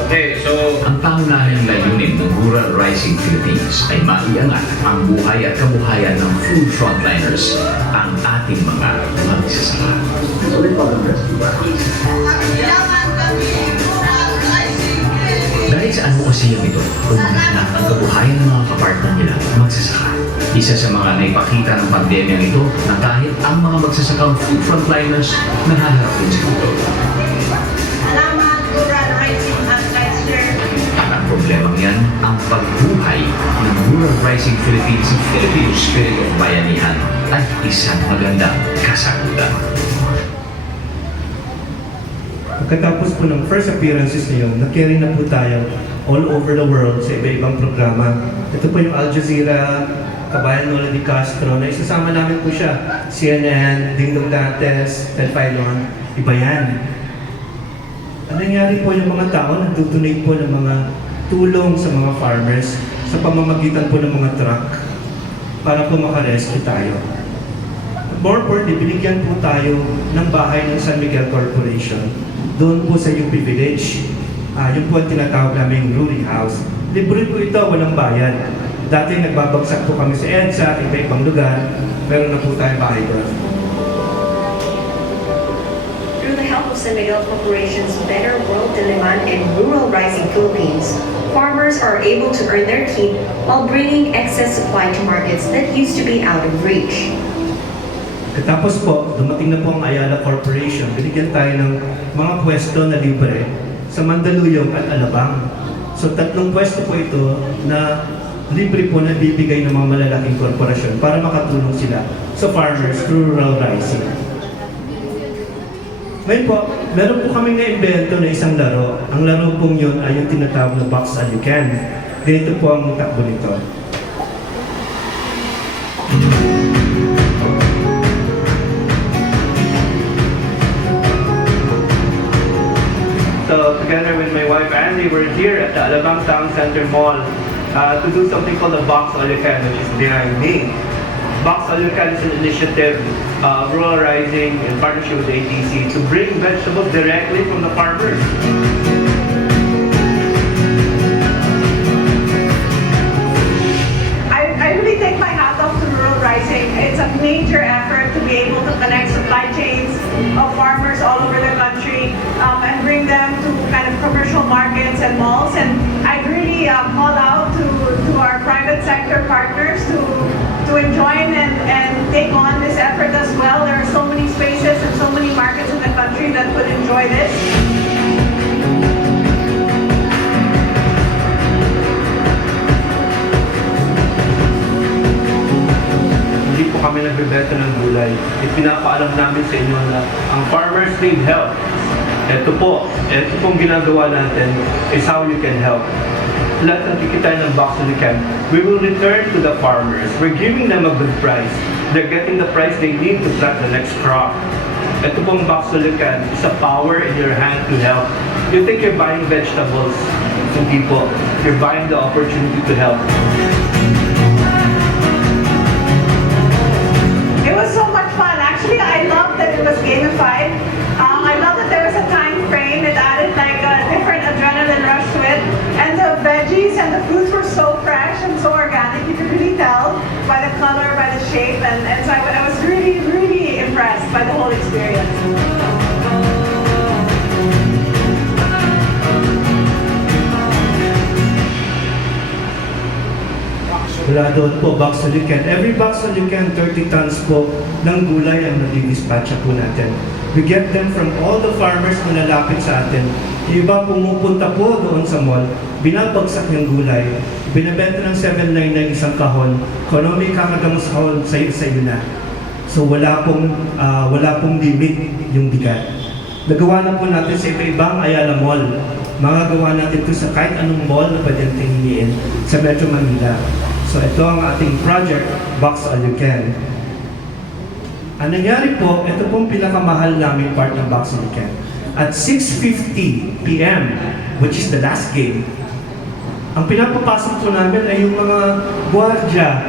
Okay, so Ang pangunahing layunin ng Rural Rising Philippines ay maiangat ang buhay at kabuhayan ng food frontliners, ang ating mga magsasaka. Dahil sa advokasya ito, umangat ang kabuhayan ng mga kapartner nila magsasaka. Isa sa mga naipakita ng pandemyang ito na kahit ang mga magsasakang food frontliners nahaharap din sa ito. At ang problemang yan, ang pagbuhay ng Rural Rising Philippines sa Filipino Spirit of Bayanihan ay isang magandang kasagutan. Pagkatapos po ng first appearances niyo, nag-carry na po tayo all over the world sa iba-ibang programa. Ito po yung Al Jazeera, Kabayan Nola Di Castro, na isasama namin po siya. CNN, Dingdong Dantes, Ted Filon, iba yan. Ang nangyari po yung mga tao, nagdodonate po ng mga tulong sa mga farmers sa pamamagitan po ng mga truck para po makarescue tayo. More importantly, binigyan po tayo ng bahay ng San Miguel Corporation doon po sa UP Village. Yung po ang tinatawag namin Rural House. Libre po ito, walang bayad. Dati nagbabagsak po kami sa EDSA, iba-ibang lugar, meron na po tayong bahay doon. Through the help of San Miguel Corporation's Better World Diliman and Rural Rising Philippines, farmers are able to earn their keep while bringing excess supply to markets that used to be out of reach. Katapos po, dumating na po ang Ayala Corporation. Binigyan tayo ng mga pwesto na libre sa Mandaluyong at Alabang. So 3 pwesto po ito na libre po na bibigay ng mga malalaking korporasyon para makatulong sila sa farmers through rural rising. Ngayon po, meron po kami na-invento na isang laro. Ang laro pong yun ay yung tinatawag na box all you can. Dito po ang takbo nito. So together with my wife Andy, we're here at the Alabang Town Center Mall to do something called the Box All You Can, which is behind me. Box All You Can is an initiative, Rural Rising in partnership with ATC, to bring vegetables directly from the farmers. I really take my hat off to Rural Rising. It's a major effort to be able to connect supply chains of farmers all over the country and bring them to kind of commercial markets and malls. And I really call out to our private sector partners to join and take on this effort as well. There are so many spaces and so many markets in the country that would enjoy this. Hindi po kami nagbebenta ng gulay. Ipinapaalam namin sa inyo na ang farmers need help. Ito pong ginagawa natin is how you can help. Lahat ng tikitan ng box that you can, we will return to the farmers. We're giving them a good price. They're getting the price they need to plant the next crop. Ito pong box that you can is a power in your hand to help. You think you're buying vegetables to people. You're buying the opportunity to help. It was so much fun. Actually, I love that it was gamified. I love that there was a time frame. It added like a different adrenaline rush to it. And the veggies and the fruits were so fresh and so organic. You could really tell by the color, by the shape. And so I was really, really impressed by the whole experience. Wala doon po, box all you can. Every box all you can, 30 tons po ng gulay ang nadidispatcha po natin. We get them from all the farmers na lalapit sa atin. Yung iba pumupunta po doon sa mall, binabagsak yung gulay, binabenta ng 799 isang kahon, kung ano may kakagamos kahon, sa'yo na. So wala pong limit yung bigat. Nagawa na po natin sa iba-ibang Ayala Mall. Magagawa natin ito sa kahit anong mall na pwedeng tingin sa Metro Manila. So ito ang ating project, Box All You Can. Ang nangyari po, ito pong pinakamahal namin part ng Box All You Can. At 6:50 p.m., which is the last game, ang pinapapasok po namin ay yung mga gwardiya,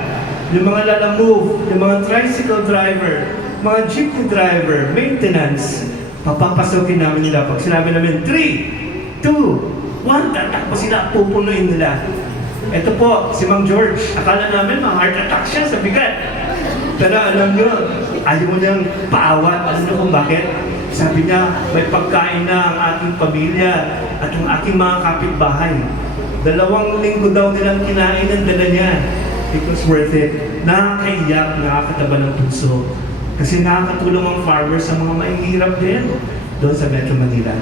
yung mga lalamove, yung mga tricycle driver, mga jeepney driver, maintenance. Papapasukin namin nila. Pag sinabi namin, 3, 2, 1, tatakbo sila, pupunuin nila. Ito po, si Mang George. Akala namin heart attack siya sa bigat. Pero alam nyo, ayaw mo niyang paawat. Alam nyo kung bakit? Sabi niya, may pagkain na ang ating pamilya at ang aking mga kapitbahay. 2 linggo daw nilang kinain ang dala niya. It was worth it. Nakakaiyak, nakakataba ng puso. Kasi nakakatulong ang farmers sa mga mahihirap din doon sa Metro Manila.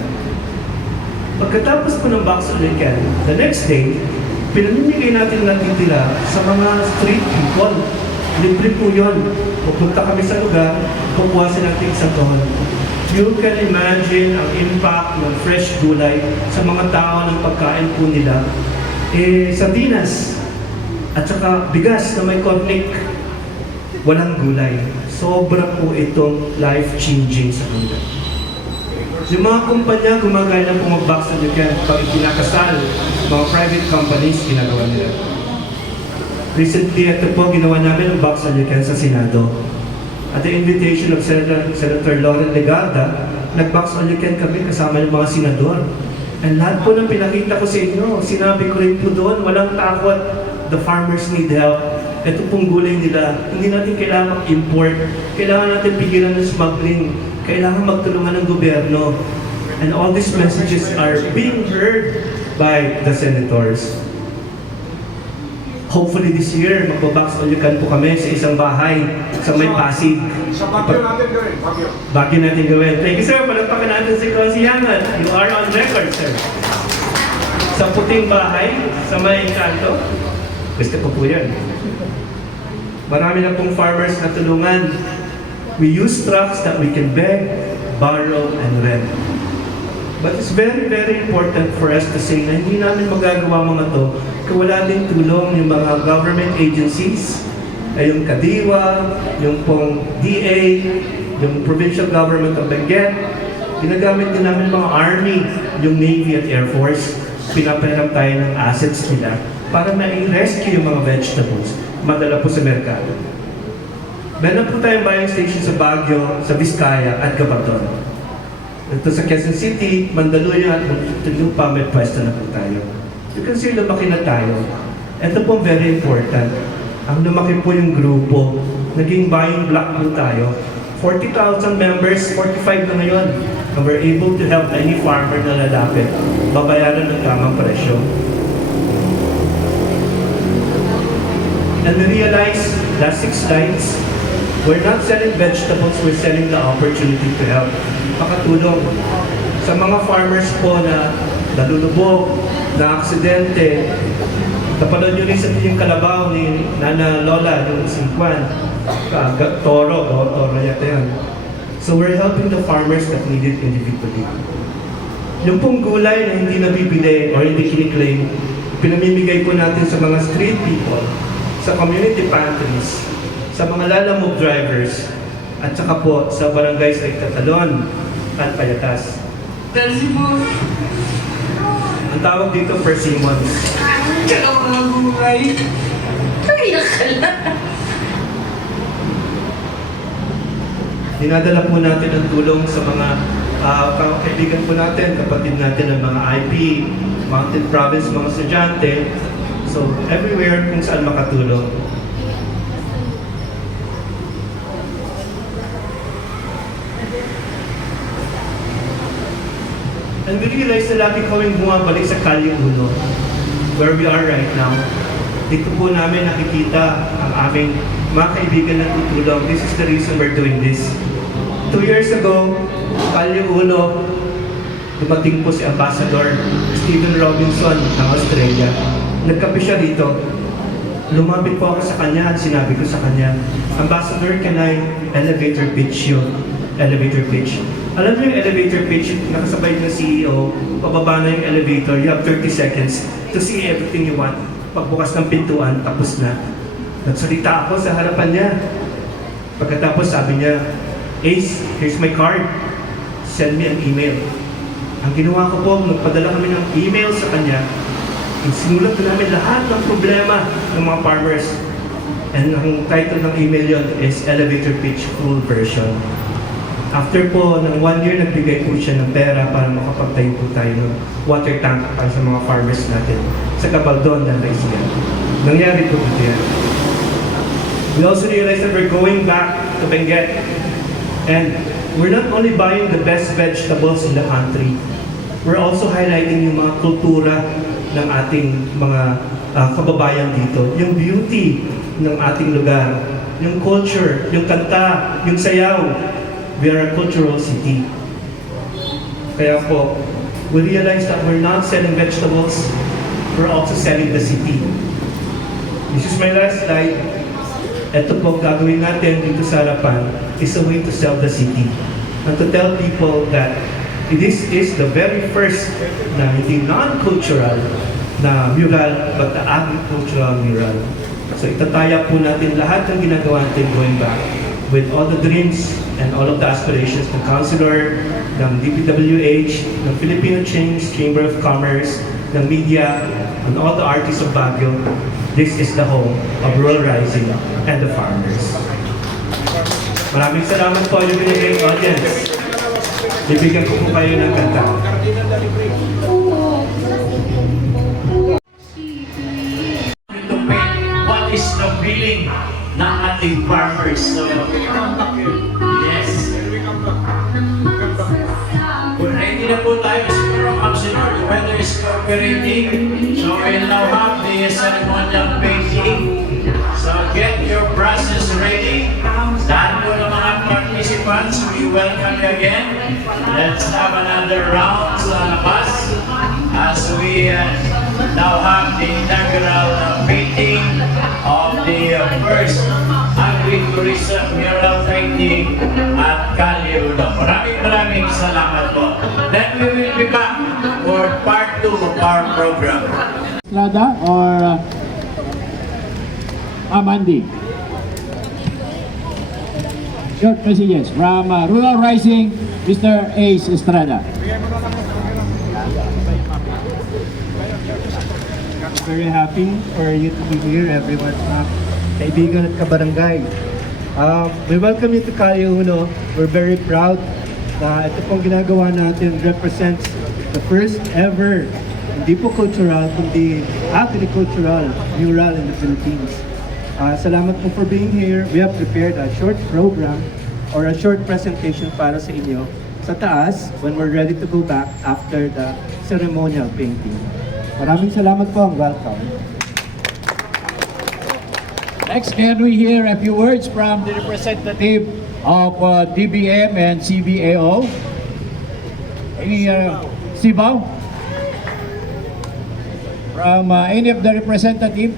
Pagkatapos po ng Box All You Can, the next day, pinamimigay natin natitira sa mga street people. Libre po yun. Pupunta kami sa lugar, kukuha sila ng isang doon. You can imagine ang impact ng fresh gulay sa mga tao ng pagkain po nila. Sardinas at saka bigas na may cornic, walang gulay. Sobra po itong life-changing sa kanila. Yung mga kumpanya gumagaya na po mag-Box All You Can pag itinakasal, mga private companies, ginagawa nila. Recently, ito po, ginawa namin ang Box All You Can sa Senado. At the invitation of Senator Lauren Legarda, nag-Box All You Can kami kasama ng mga senador. And lahat po ng pinakita ko sa inyo, sinabi ko rin po doon, walang takot, the farmers need help. Ito pong gulay nila, hindi natin kailangan mag-import, kailangan natin pigilan ng smuggling, kailangan magtulungan ng gobyerno. And all these messages are being heard by the senators. Hopefully this year, magbabox all you can po kami sa isang bahay sa may Pasig. Sa Baguio natin gawin, Baguio. Baguio natin gawin. Thank you sir, palagpakan natin si Konsiyangan. You are on record sir. Sa puting bahay, sa may kanto, gusto ko po yan. Marami na pong farmers na tulungan. We use trucks that we can beg, borrow, and rent. But it's very, very important for us to say na hindi namin magagawa mga to kung wala din tulong yung mga government agencies, ay yung Kadiwa, yung pong DA, yung Provincial Government of Benguet. Ginagamit din namin mga Army, yung Navy at Air Force. Pinapahiram tayo ng assets nila para ma-rescue yung mga vegetables. Madala po sa merkado. Meron po tayong buying station sa Baguio, sa Vizcaya at Gabaton. Ito sa Quezon City, Mandaluyong at Muntinlupa, may pwesto na po tayo. You can see lumaki na tayo. Ito po very important. Ang lumaki po yung grupo. Naging buying block po tayo. 40,000 members, 45 na ngayon. And we're able to help any farmer na lalapit. Babayaran ng tamang presyo. And we realize, last 6 slides, we're not selling vegetables, we're selling the opportunity to help. Makatulong sa mga farmers po na nalulubog, na aksidente. Kapanood nyo rin sa yung kalabaw ni Nana Lola, yung singkwan. Toro yata yan. So we're helping the farmers that need it individually. Yung pong gulay na hindi nabibili or hindi kiniklaim, pinamimigay po natin sa mga street people, sa community pantries, sa mga lalamove drivers, at saka po sa barangays like Catalon at Payatas. Ang tawag dito, persimmons. Tsaka mga gulay. Dinadala po natin ang tulong sa mga kaibigan po natin, kapatid natin ng mga IP, Mountain Province, mga estudyante. So, everywhere kung saan makatulong. And we realize na lagi kaming bumabalik sa Kalye 1, where we are right now. Dito po namin nakikita ang aming mga kaibigan na tutulong. This is the reason we're doing this. 2 years ago, Kalye 1, dumating po si Ambassador Stephen Robinson ng Australia. Nagkape siya dito. Lumapit po ako sa kanya at sinabi ko sa kanya, Ambassador, can I elevator pitch you? Elevator pitch. Alam mo yung elevator pitch, nakasabay ng CEO, pababa na yung elevator, you have 30 seconds to see everything you want. Pagbukas ng pintuan, tapos na. Nagsalita ako sa harapan niya. Pagkatapos sabi niya, Ace, here's my card. Send me an email. Ang ginawa ko po, nagpadala kami ng email sa kanya. Sinulat na namin lahat ng problema ng mga farmers. And ang title ng email yon is Elevator Pitch Full Version. After po ng 1 year, nagbigay po siya ng pera para makapagtayo po tayo ng water tank para sa mga farmers natin sa Cabaldon ng Residency. Nangyari po ito yan. We also realized that we're going back to Benguet. And we're not only buying the best vegetables in the country, we're also highlighting yung mga kultura ng ating mga kababayan dito. Yung beauty ng ating lugar, yung culture, yung kanta, yung sayaw. We are a cultural city. Kaya po, we realized that we're not selling vegetables, we're also selling the city. This is my last slide. Ito po gagawin natin dito sa harapan is a way to sell the city. And to tell people that this is the very first na hindi non-cultural na mural, but the agricultural mural. So itataya po natin lahat ng ginagawa natin going back with all the dreams and all of the aspirations ng councilor, ng DPWH, ng Filipino Chamber of Commerce, ng media, and all the artists of Baguio. This is the home of Rural Rising and the farmers. Maraming salamat po yung binigay audience. Bibigyan ko po kayo ng kanta. What is the feeling ng ating farmers? Yes. Kung ready na po tayo, siguro, Councilor, the weather is cooperating. So we'll now have the ceremonial painting. So get your brushes ready. Lahat po ng mga participants, we welcome you again. Let's have another round sa labas as we now have the inaugural painting of the first Agri-tourism mural painting at Baguio. Maraming salamat po. Then we will be back for part 2 of our program. Estrada or Amandi? Short messages from Rural Rising, Mr. Ace Estrada. Very happy for you to be here, everyone. Kaibigan at kabarangay. We welcome you to Caliuno. We're very proud na ito pong ginagawa natin represents the first ever, hindi po cultural, kundi agricultural mural in the Philippines. Salamat po for being here. We have prepared a short program or a short presentation para sa inyo sa taas when we're ready to go back after the ceremonial painting. Maraming salamat po. Welcome. Next, can we hear a few words from the representative of DBM and CBAO? Any Sibaw? From any of the representative?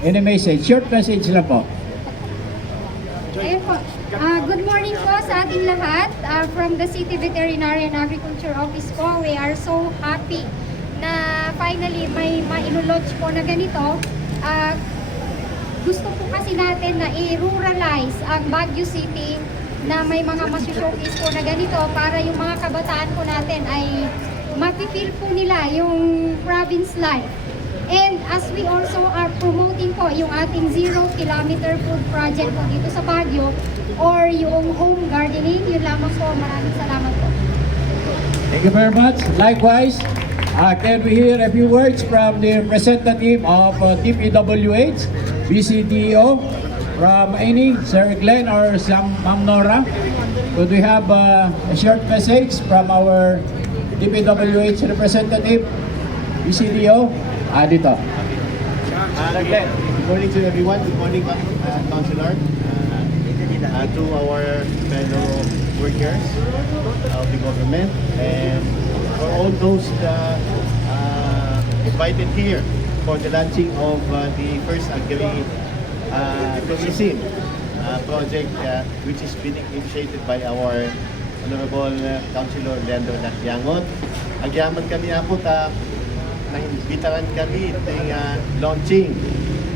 Any message? Short message lang po. Ayun po. Good morning po sa ating lahat. From the City Veterinary and Agriculture Office po, we are so happy na finally may ma-inulodge po na ganito. Gusto po kasi natin na i-ruralize ang Baguio City na may mga masu-showcase po na ganito para yung mga kabataan po natin ay mapipil po nila yung province life. And as we also are promoting po yung ating 0-kilometer food project po dito sa Baguio or yung home gardening, yun lamang po. Maraming salamat po. Thank you very much. Likewise, can we hear a few words from the representative of DPWH, BCDO, from any, Sir Glenn or Ma'am Nora? Could we have a short message from our DPWH representative, BCDO? Dito. Good morning to everyone. Good morning, Councilor, to our fellow workers of the government, and for all those invited here for the launching of the first Agri tourism project, which is being initiated by our Honorable Councilor Leandro Nacyangot. Agyaman kami po na-imbitaran kami ting launching.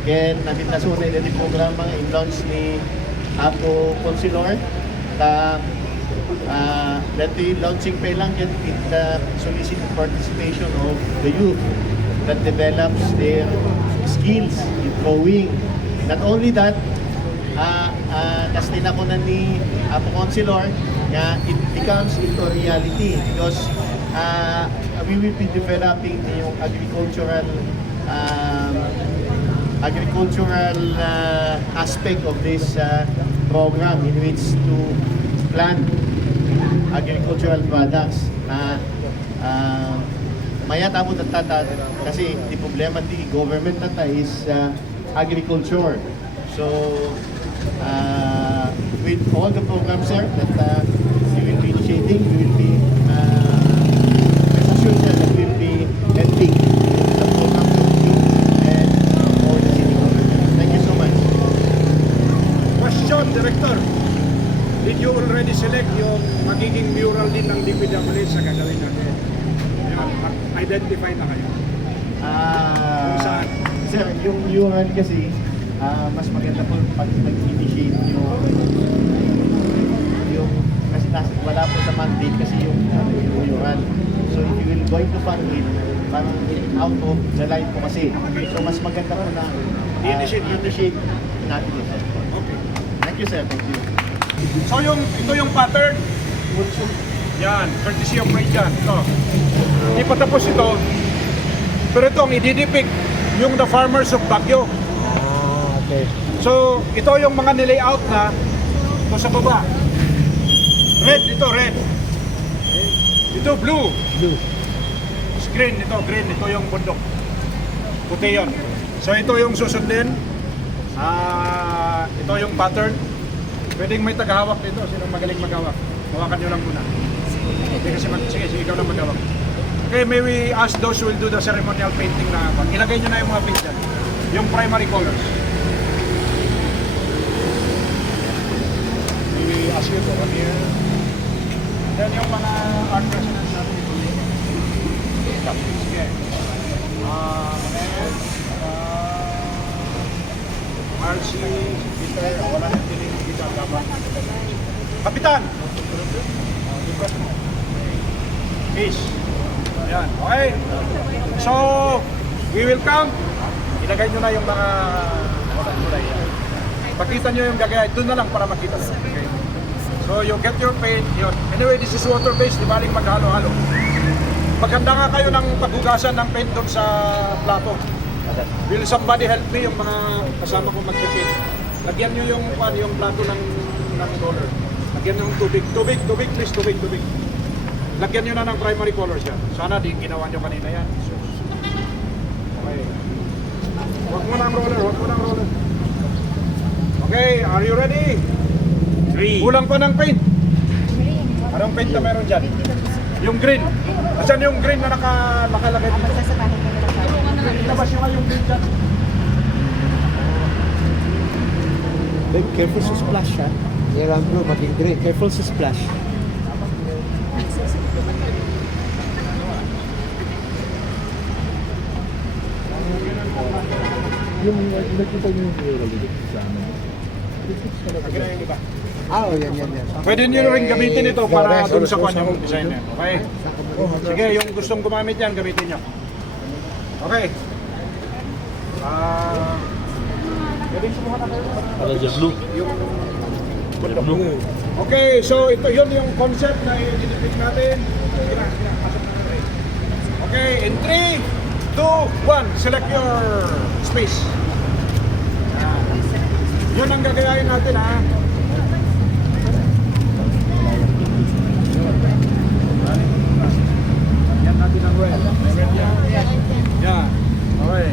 Ken namin nasunay na di programa in launch ni Apo Consilor. That the launching pa lang yan with the solicited participation of the youth that develops their skills in growing. Not only that, nastin ako na ni Apo Consilor nga it becomes into reality because we will be developing yung agricultural aspect of this program in which to plant agricultural products na maya tamo tatata kasi the problema di government nata is agriculture. So with all the programs sir that we will be initiating, we will be rest assured sir that we will be helping the programs of you and for the city government. Thank you so much. Question, Director. Did you already select yung magiging mural din ng DPWH sa gagawin natin? Identify na kayo? Kung saan? Sir, yung mural kasi mas maganda po pag nag-initiate yung kasi wala po sa mandate kasi yung mural. So if you will going to fund it, parang out of the line po kasi. So mas maganda po na initiate natin ito. Okay. Thank you sir, thank you. So ito yung pattern. Yan, courtesy of Malicdan. Ito. Hindi pa tapos ito. Pero ito ang ididepict yung the farmers of Baguio. Okay. So ito yung mga nilayout na ito sa baba. Red, ito red. Ito blue. Blue. Green, ito yung bundok. Puti yun. So ito yung susundin. Ito yung pattern. Pwedeng may tagahawak dito. Sinong magaling maghawak? Hawakan nyo lang muna. Hindi kasi sige, ikaw lang maghawak. Okay, may we ask those who will do the ceremonial painting na ilagay nyo na yung mga paint dyan. Yung primary colors. May we ask you to come here. Then yung mga art presidents natin ito. Sige. Marcy, Peter, wala nang tinig dito ang laban. Kapitan! Peace. Ayan, okay. So, we will come. Ilagay nyo na yung mga kulay. Pakita nyo yung gagaya. Doon na lang para makita. Okay. So, you get your paint. Yun. Anyway, this is water-based. Di baling maghalo-halo. Maganda nga kayo ng paghugasan ng paint doon sa plato. Will somebody help me yung mga kasama ko mag-paint? Lagyan nyo yung plato ng roller. Lagyan nyo ng tubig. Tubig, please. Tubig. Lagyan nyo na ng primary colors yan. Sana di ginawa nyo kanina yan. Okay. Huwag mo na ang roller. Okay, are you ready? 3. Kulang pa ng paint. Anong paint na meron dyan? Yung green. Asan yung green na nakalagay dito? Labas nyo nga yung green dyan. Babe, careful sa splash ha. Yan bro, maging green. Careful sa splash. Yung nakita nyo yung mural dito sa amin. Yan. Pwede nyo rin gamitin ito para doon sa kwan yung designer. Okay? Sige, yung gustong gumamit yan, gamitin nyo. Okay. Pwedeng sumuha na kayo. Para dyan, blue. Okay, so ito yun yung concept na i-depict natin. Pasok na natin. Okay, in 3, 2, 1, select your space. Yun ang gagayahin natin ha. Yan natin ang well. Yan. Okay.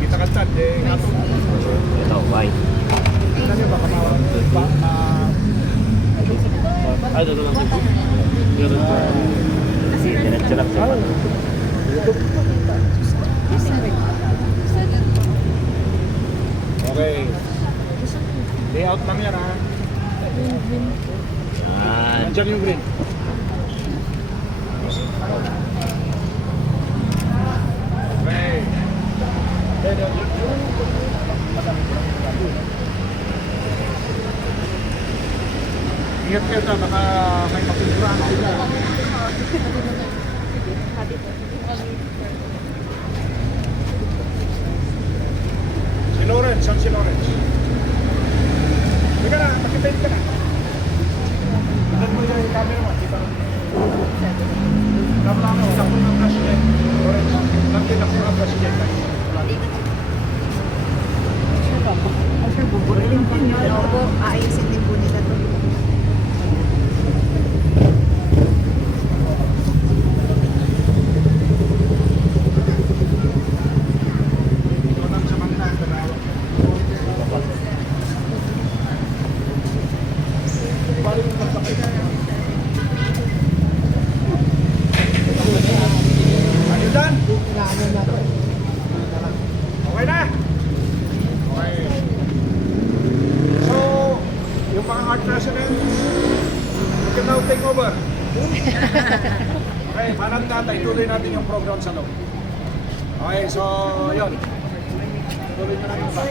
Kita kantad. Ito, bye. Tignan nyo baka Ay, ito lang. Kasi diretso lang siya. Okay. Layout lang yan ha. Nandiyan yung green. Ingat kayo na, baka may mapinturahan sila. Si Lawrence, saan si Lawrence? Teka na, makipend ka na. Tignan mo yung camera mo, di ba? Tama mo, tapos ng president. Lawrence, nakita ko ng president. Sir, buburin po nyo. Opo, aayusin din po nila to. Okay na? Okay. So, yung mga art presidents, you can now take over. Okay, manang tatay, tuloy natin yung program sa loob. Okay, so, yun. Tuloy na natin ba?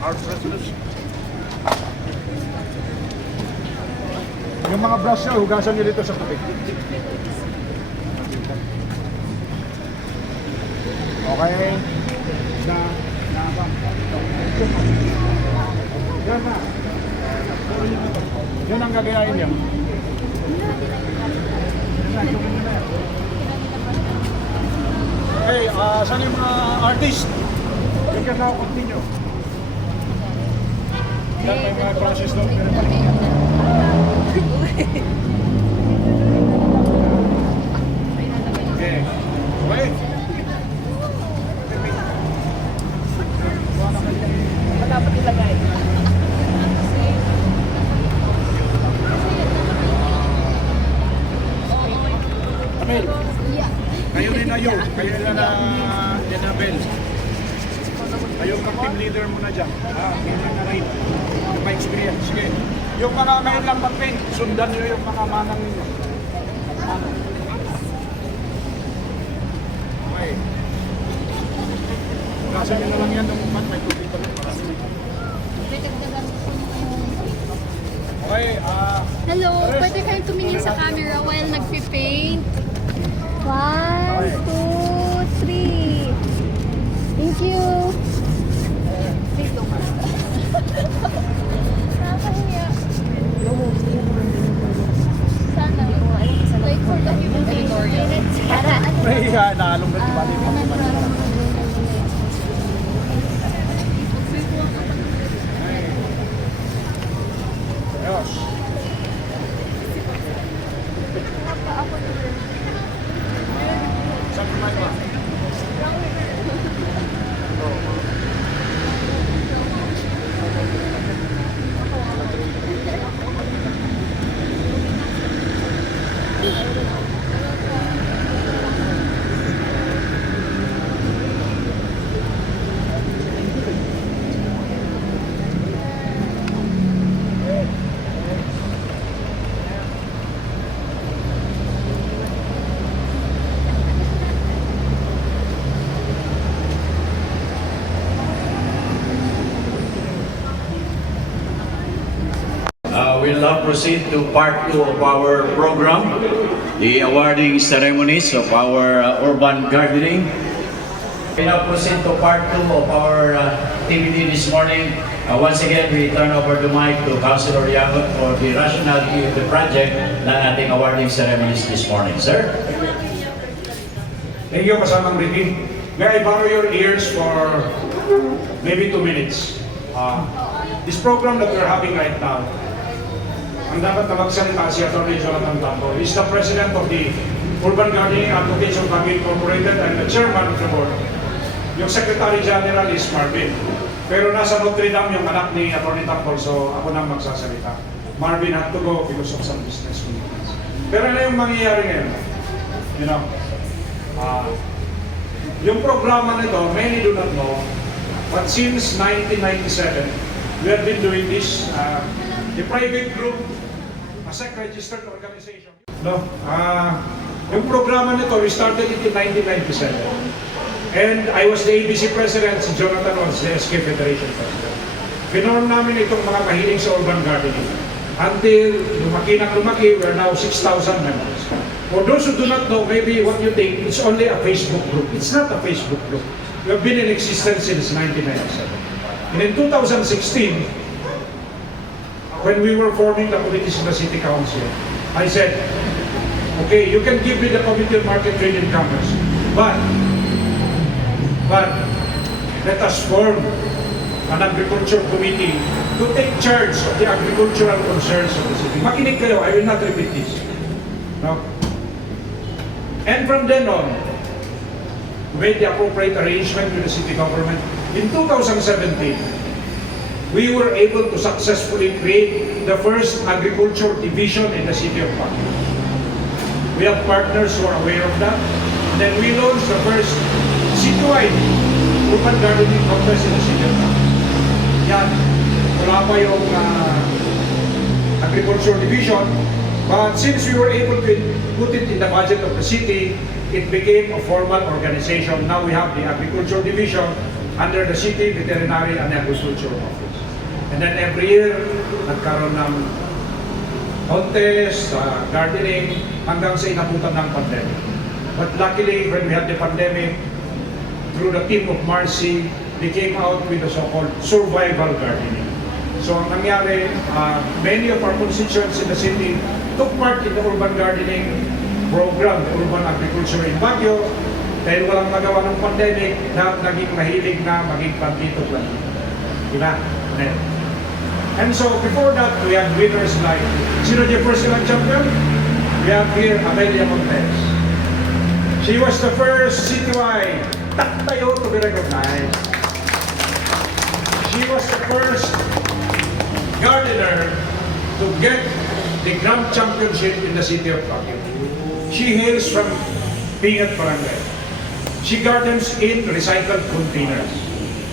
Art presidents. Yung mga brush nyo, hugasan nyo dito sa tubig. Okay. Yan na. Yun ang gagayain niya. Okay, saan yung mga artist? You can now continue. Yan may mga process doon. Okay. Okay. Dapat ilagay. Abel, kayo rin na yun. Kayo rin na Abel. Kayo ang team leader mo na dyan. Kaya na rin. May experience. Sige. Yung mga ngayon lang mag-paint, sundan nyo yung mga manang ninyo. Okay. Kasi nyo na lang yan ng may tubig pa rin. Okay, Hello, pwede kayong tumingin sa camera while nagpipaint. 1, 2, 3. Thank you. Please don't pass that. Nakakahiya. Sana. Like for documentation minutes. may naalong na diba? Ayos. Saan kumain ba? We'll now proceed to part 2 of our program, the awarding ceremonies of our urban gardening. We now proceed to part 2 of our activity this morning. Once again, we turn over the mic to Councilor Yagot for the rationality of the project ng ating awarding ceremonies this morning. Sir? Thank you, kasamang Ricky. May I borrow your ears for maybe 2 minutes? This program that we're having right now, ang dapat na magsalita si Atty. Jonathan Tambo is the President of the Urban Gardening Advocates of Baguio Incorporated and the Chairman of the Board. Yung Secretary General is Marvin. Pero nasa Notre Dame yung anak ni Atty. Tambo, so ako nang magsasalita. Marvin had to go because of some business commitments. Pero ano yung mangyayari ngayon? You know, yung programa nito, many do not know, but since 1997, we have been doing this. The private group, a SEC-registered organization. No, yung programa nito, we started it in 1997. And I was the ABC president, si Jonathan was the SK Federation president. Pinorm namin itong mga mahiling sa urban gardening. Until lumaki, we're now 6,000 members. For those who do not know, maybe what you think, it's only a Facebook group. It's not a Facebook group. We have been in existence since 1997. And in 2016, when we were forming the committees in the City Council, I said, okay, you can give me the Committee on Market Trade and Commerce, but let us form an agriculture committee to take charge of the agricultural concerns of the city. Makinig kayo, I will not repeat this. No? And from then on, we made the appropriate arrangement with the city government. In 2017, we were able to successfully create the first agriculture division in the city of Baguio. We have partners who are aware of that. And then we launched the first citywide urban gardening contest in the city of Baguio. Yan, wala pa yung agriculture division, but since we were able to put it in the budget of the city, it became a formal organization. Now we have the agriculture division under the city, veterinary, and agriculture office. And then every year, nagkaroon ng contest, gardening, hanggang sa inabutan ng pandemic. But luckily, when we had the pandemic, through the team of Marcy, they came out with the so-called survival gardening. So ang nangyari, many of our constituents in the city took part in the urban gardening program, the urban agriculture in Baguio. Dahil walang nagawa ng pandemic, lahat naging mahilig na maging plantito. Diba? And so before that, we had winners like, sino yung first elected champion? We have here Amelia Montes. She was the first citywide taktayo to be recognized. She was the first gardener to get the Grand Championship in the city of Baguio. She hails from Pingat Barangay. She gardens in recycled containers.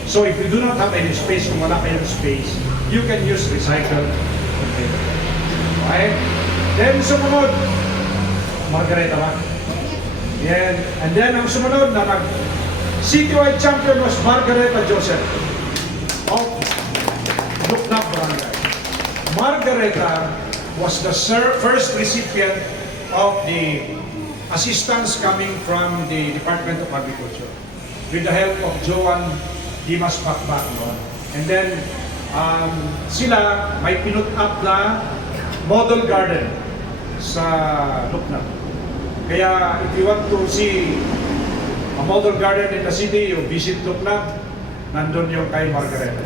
So if you do not have any space, kung wala kayong space, you can use recycled containers. Okay? Then sumunod, Margareta ba? Yan. And then ang sumunod na citywide champion was Margareta Joseph of Luknap Barangay. Margareta was the first recipient of the assistance coming from the Department of Agriculture with the help of Joan Dimas Pakbak. And then sila may pinut up na model garden sa Luknap. Kaya if you want to see a model garden in the city, you visit Luknap, nandun yung kay Margareta.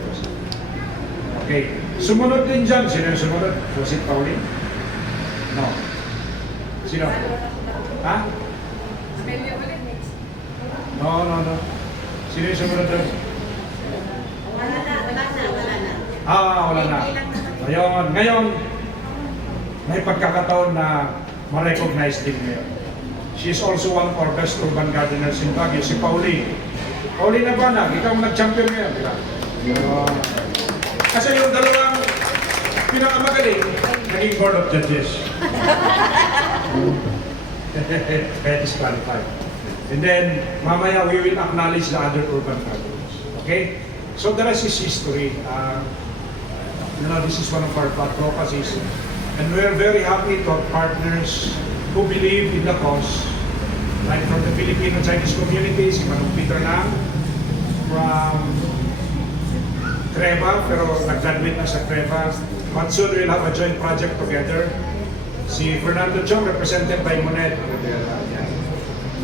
Okay. Sumunod din dyan. Sino yung sumunod? Was it Pauline? No. Sino? Ha? No. Sino yung sumunod doon? Wala na. Wala na. Ngayon, may pagkakataon na ma-recognize din ngayon. She is also one of our best urban gardeners in Baguio, si Pauline. Pauline na ba na? Ikaw nag-champion ngayon, di ba? Kasi yung dalawang pinakamagaling, naging board of judges. Kaya disqualified. And then, mamaya we will acknowledge the other urban gardeners. Okay? So the rest is history. This is one of our advocacies. And we're very happy to have partners who believe in the cause. Like from the Filipino Chinese community, si Manong Peter Lang, from Creva, pero nag-graduate na sa Creva. But soon we'll have a joint project together. Si Fernando Chong, represented by Monet.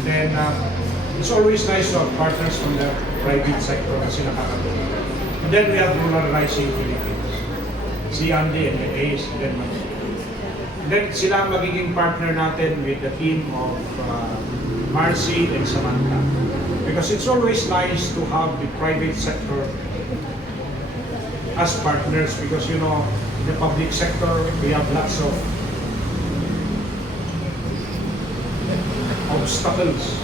Then, it's always nice to have partners from the private sector kasi nakakatulong. And then we have Rural Rising Philippines. Si Andy and Ace, and then Manila. And then sila magiging partner natin with the team of Marcy and Samantha. Because it's always nice to have the private sector as partners because in the public sector we have lots of obstacles.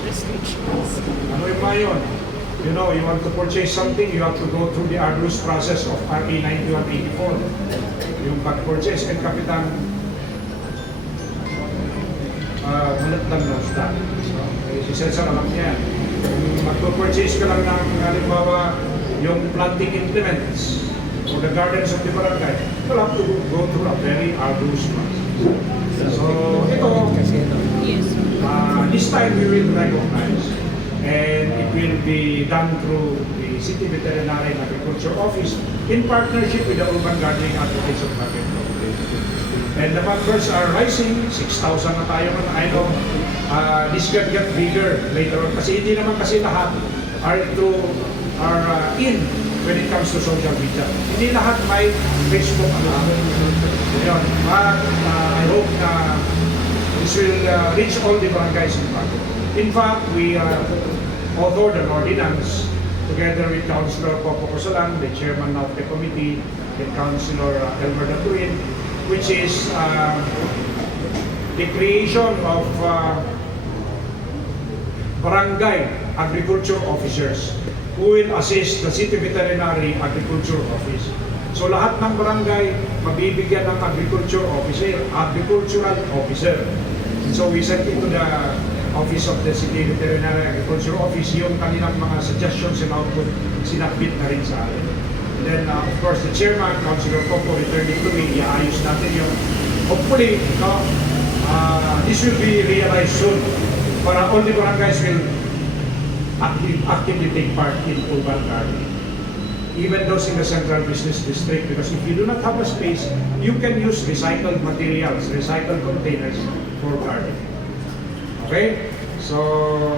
Ano yung mga yun? You want to purchase something, you have to go through the arduous process of RA 9184. Yung pag-purchase and Kapitan Mulat lang knows that. Si Cesar alam niya. Magpo-purchase ka lang ng halimbawa yung planting implements for the gardens of the barangay, you'll have to go through a very arduous process. So ito, this time we will recognize, and it will be done through the City Veterinary and Agriculture Office in partnership with the Urban Gardening Advocates of Baguio. And the numbers are rising, 6,000 na tayo na. I know this can get bigger later on kasi hindi naman kasi lahat are in when it comes to social media. Hindi lahat may Facebook account. But I hope na this will reach all the barangays in Baguio. In fact, we authored an ordinance together with Councilor Popo Cosalan, the chairman of the committee, and Councilor Elmer Datuin, which is the creation of barangay agriculture officers who will assist the City Veterinary Agriculture Office. So lahat ng barangay mabibigyan ng agricultural officer. So we sent it to the Office of the City Veterinary Agriculture Office yung kanilang mga suggestions and output sinabit na rin sa atin. Then, of course, the chairman, Councilor Popo, returning to me, iayos natin yung, hopefully, this will be realized soon para all the barangays will actively take part in urban gardening. Even those in the central business district, because if you do not have a space, you can use recycled materials, recycled containers for gardening. Okay? So,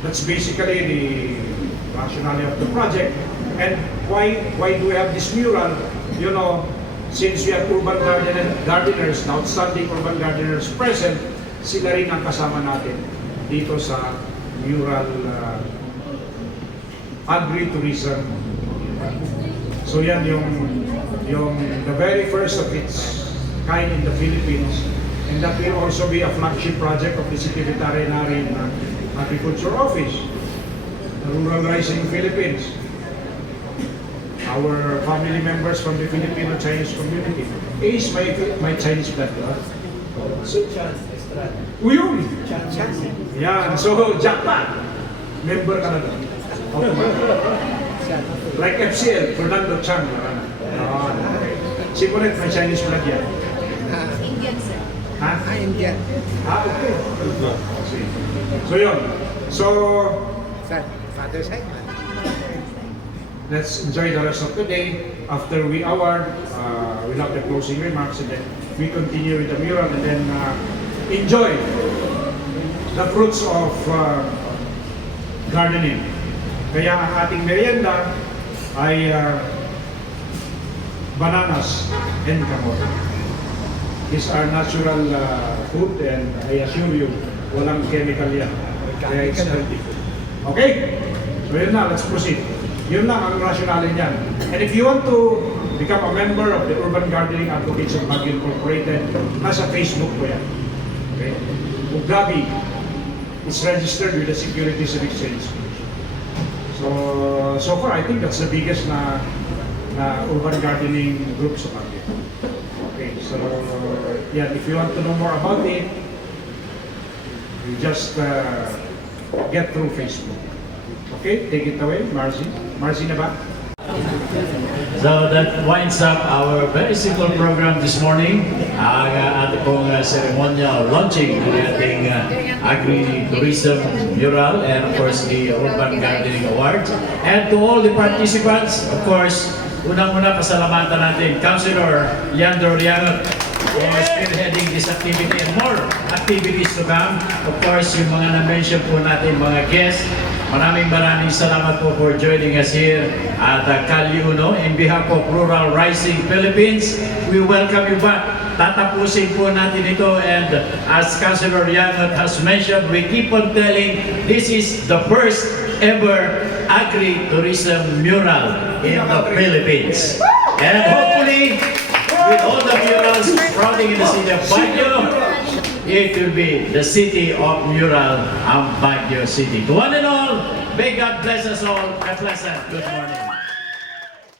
that's basically the rationale of the project. And why do we have this mural? You know, since we have urban gardeners, outstanding urban gardeners present, sila rin ang kasama natin dito sa mural Agri-tourism. So yan yung the very first of its kind in the Philippines, and that will also be a flagship project of the City Veterinary and Agriculture Office, the Rural Rising Philippines. Our family members from the Filipino-Chinese community. Is my Chinese blood, so, Uyong! Yeah, so jackpot! Member ka na doon. Like FCL, Fernando Chang. Okay. Sigurit, may Chinese blood yan. Indian, sir. Ha? Indian. Okay. So yun. So, Sir, father side. let's enjoy the rest of the day. After we award, we'll have the closing remarks, and then we continue with the mural, and then enjoy the fruits of gardening. Kaya ang ating merienda ay bananas and kamote. These are natural food, and I assure you, walang chemical yan. Kaya it's healthy food. Okay? So yun na, let's proceed. Yun lang ang rationale niyan. And if you want to become a member of the Urban Gardening Advocates of Baguio Incorporated, nasa Facebook po yan. Okay? UGABI is registered with the Securities and Exchange Commission. So far, I think that's the biggest na urban gardening group sa Baguio. Okay, so yeah, if you want to know more about it, you just get through Facebook. Okay, take it away, Marcy. Marcy na ba? So that winds up our very simple program this morning. Ang ating pong ceremonial launching ng ating Agri-tourism mural, and of course the Urban Gardening Award. And to all the participants, of course, unang-una pasalamatan natin Councilor Leandro Riangot for spearheading this activity and more activities to come. Of course, yung mga na-mention po natin mga guests, maraming salamat po for joining us here at Calle Uno. In behalf of Rural Rising Philippines, we welcome you back. Tatapusin po natin ito, and as Councilor Riangot has mentioned, we keep on telling this is the first ever Agri-tourism mural in the Philippines. And hopefully, with all the murals sprouting in the city of Baguio, it will be the city of mural and Baguio City. To one and all, may God bless us all. A pleasant good morning.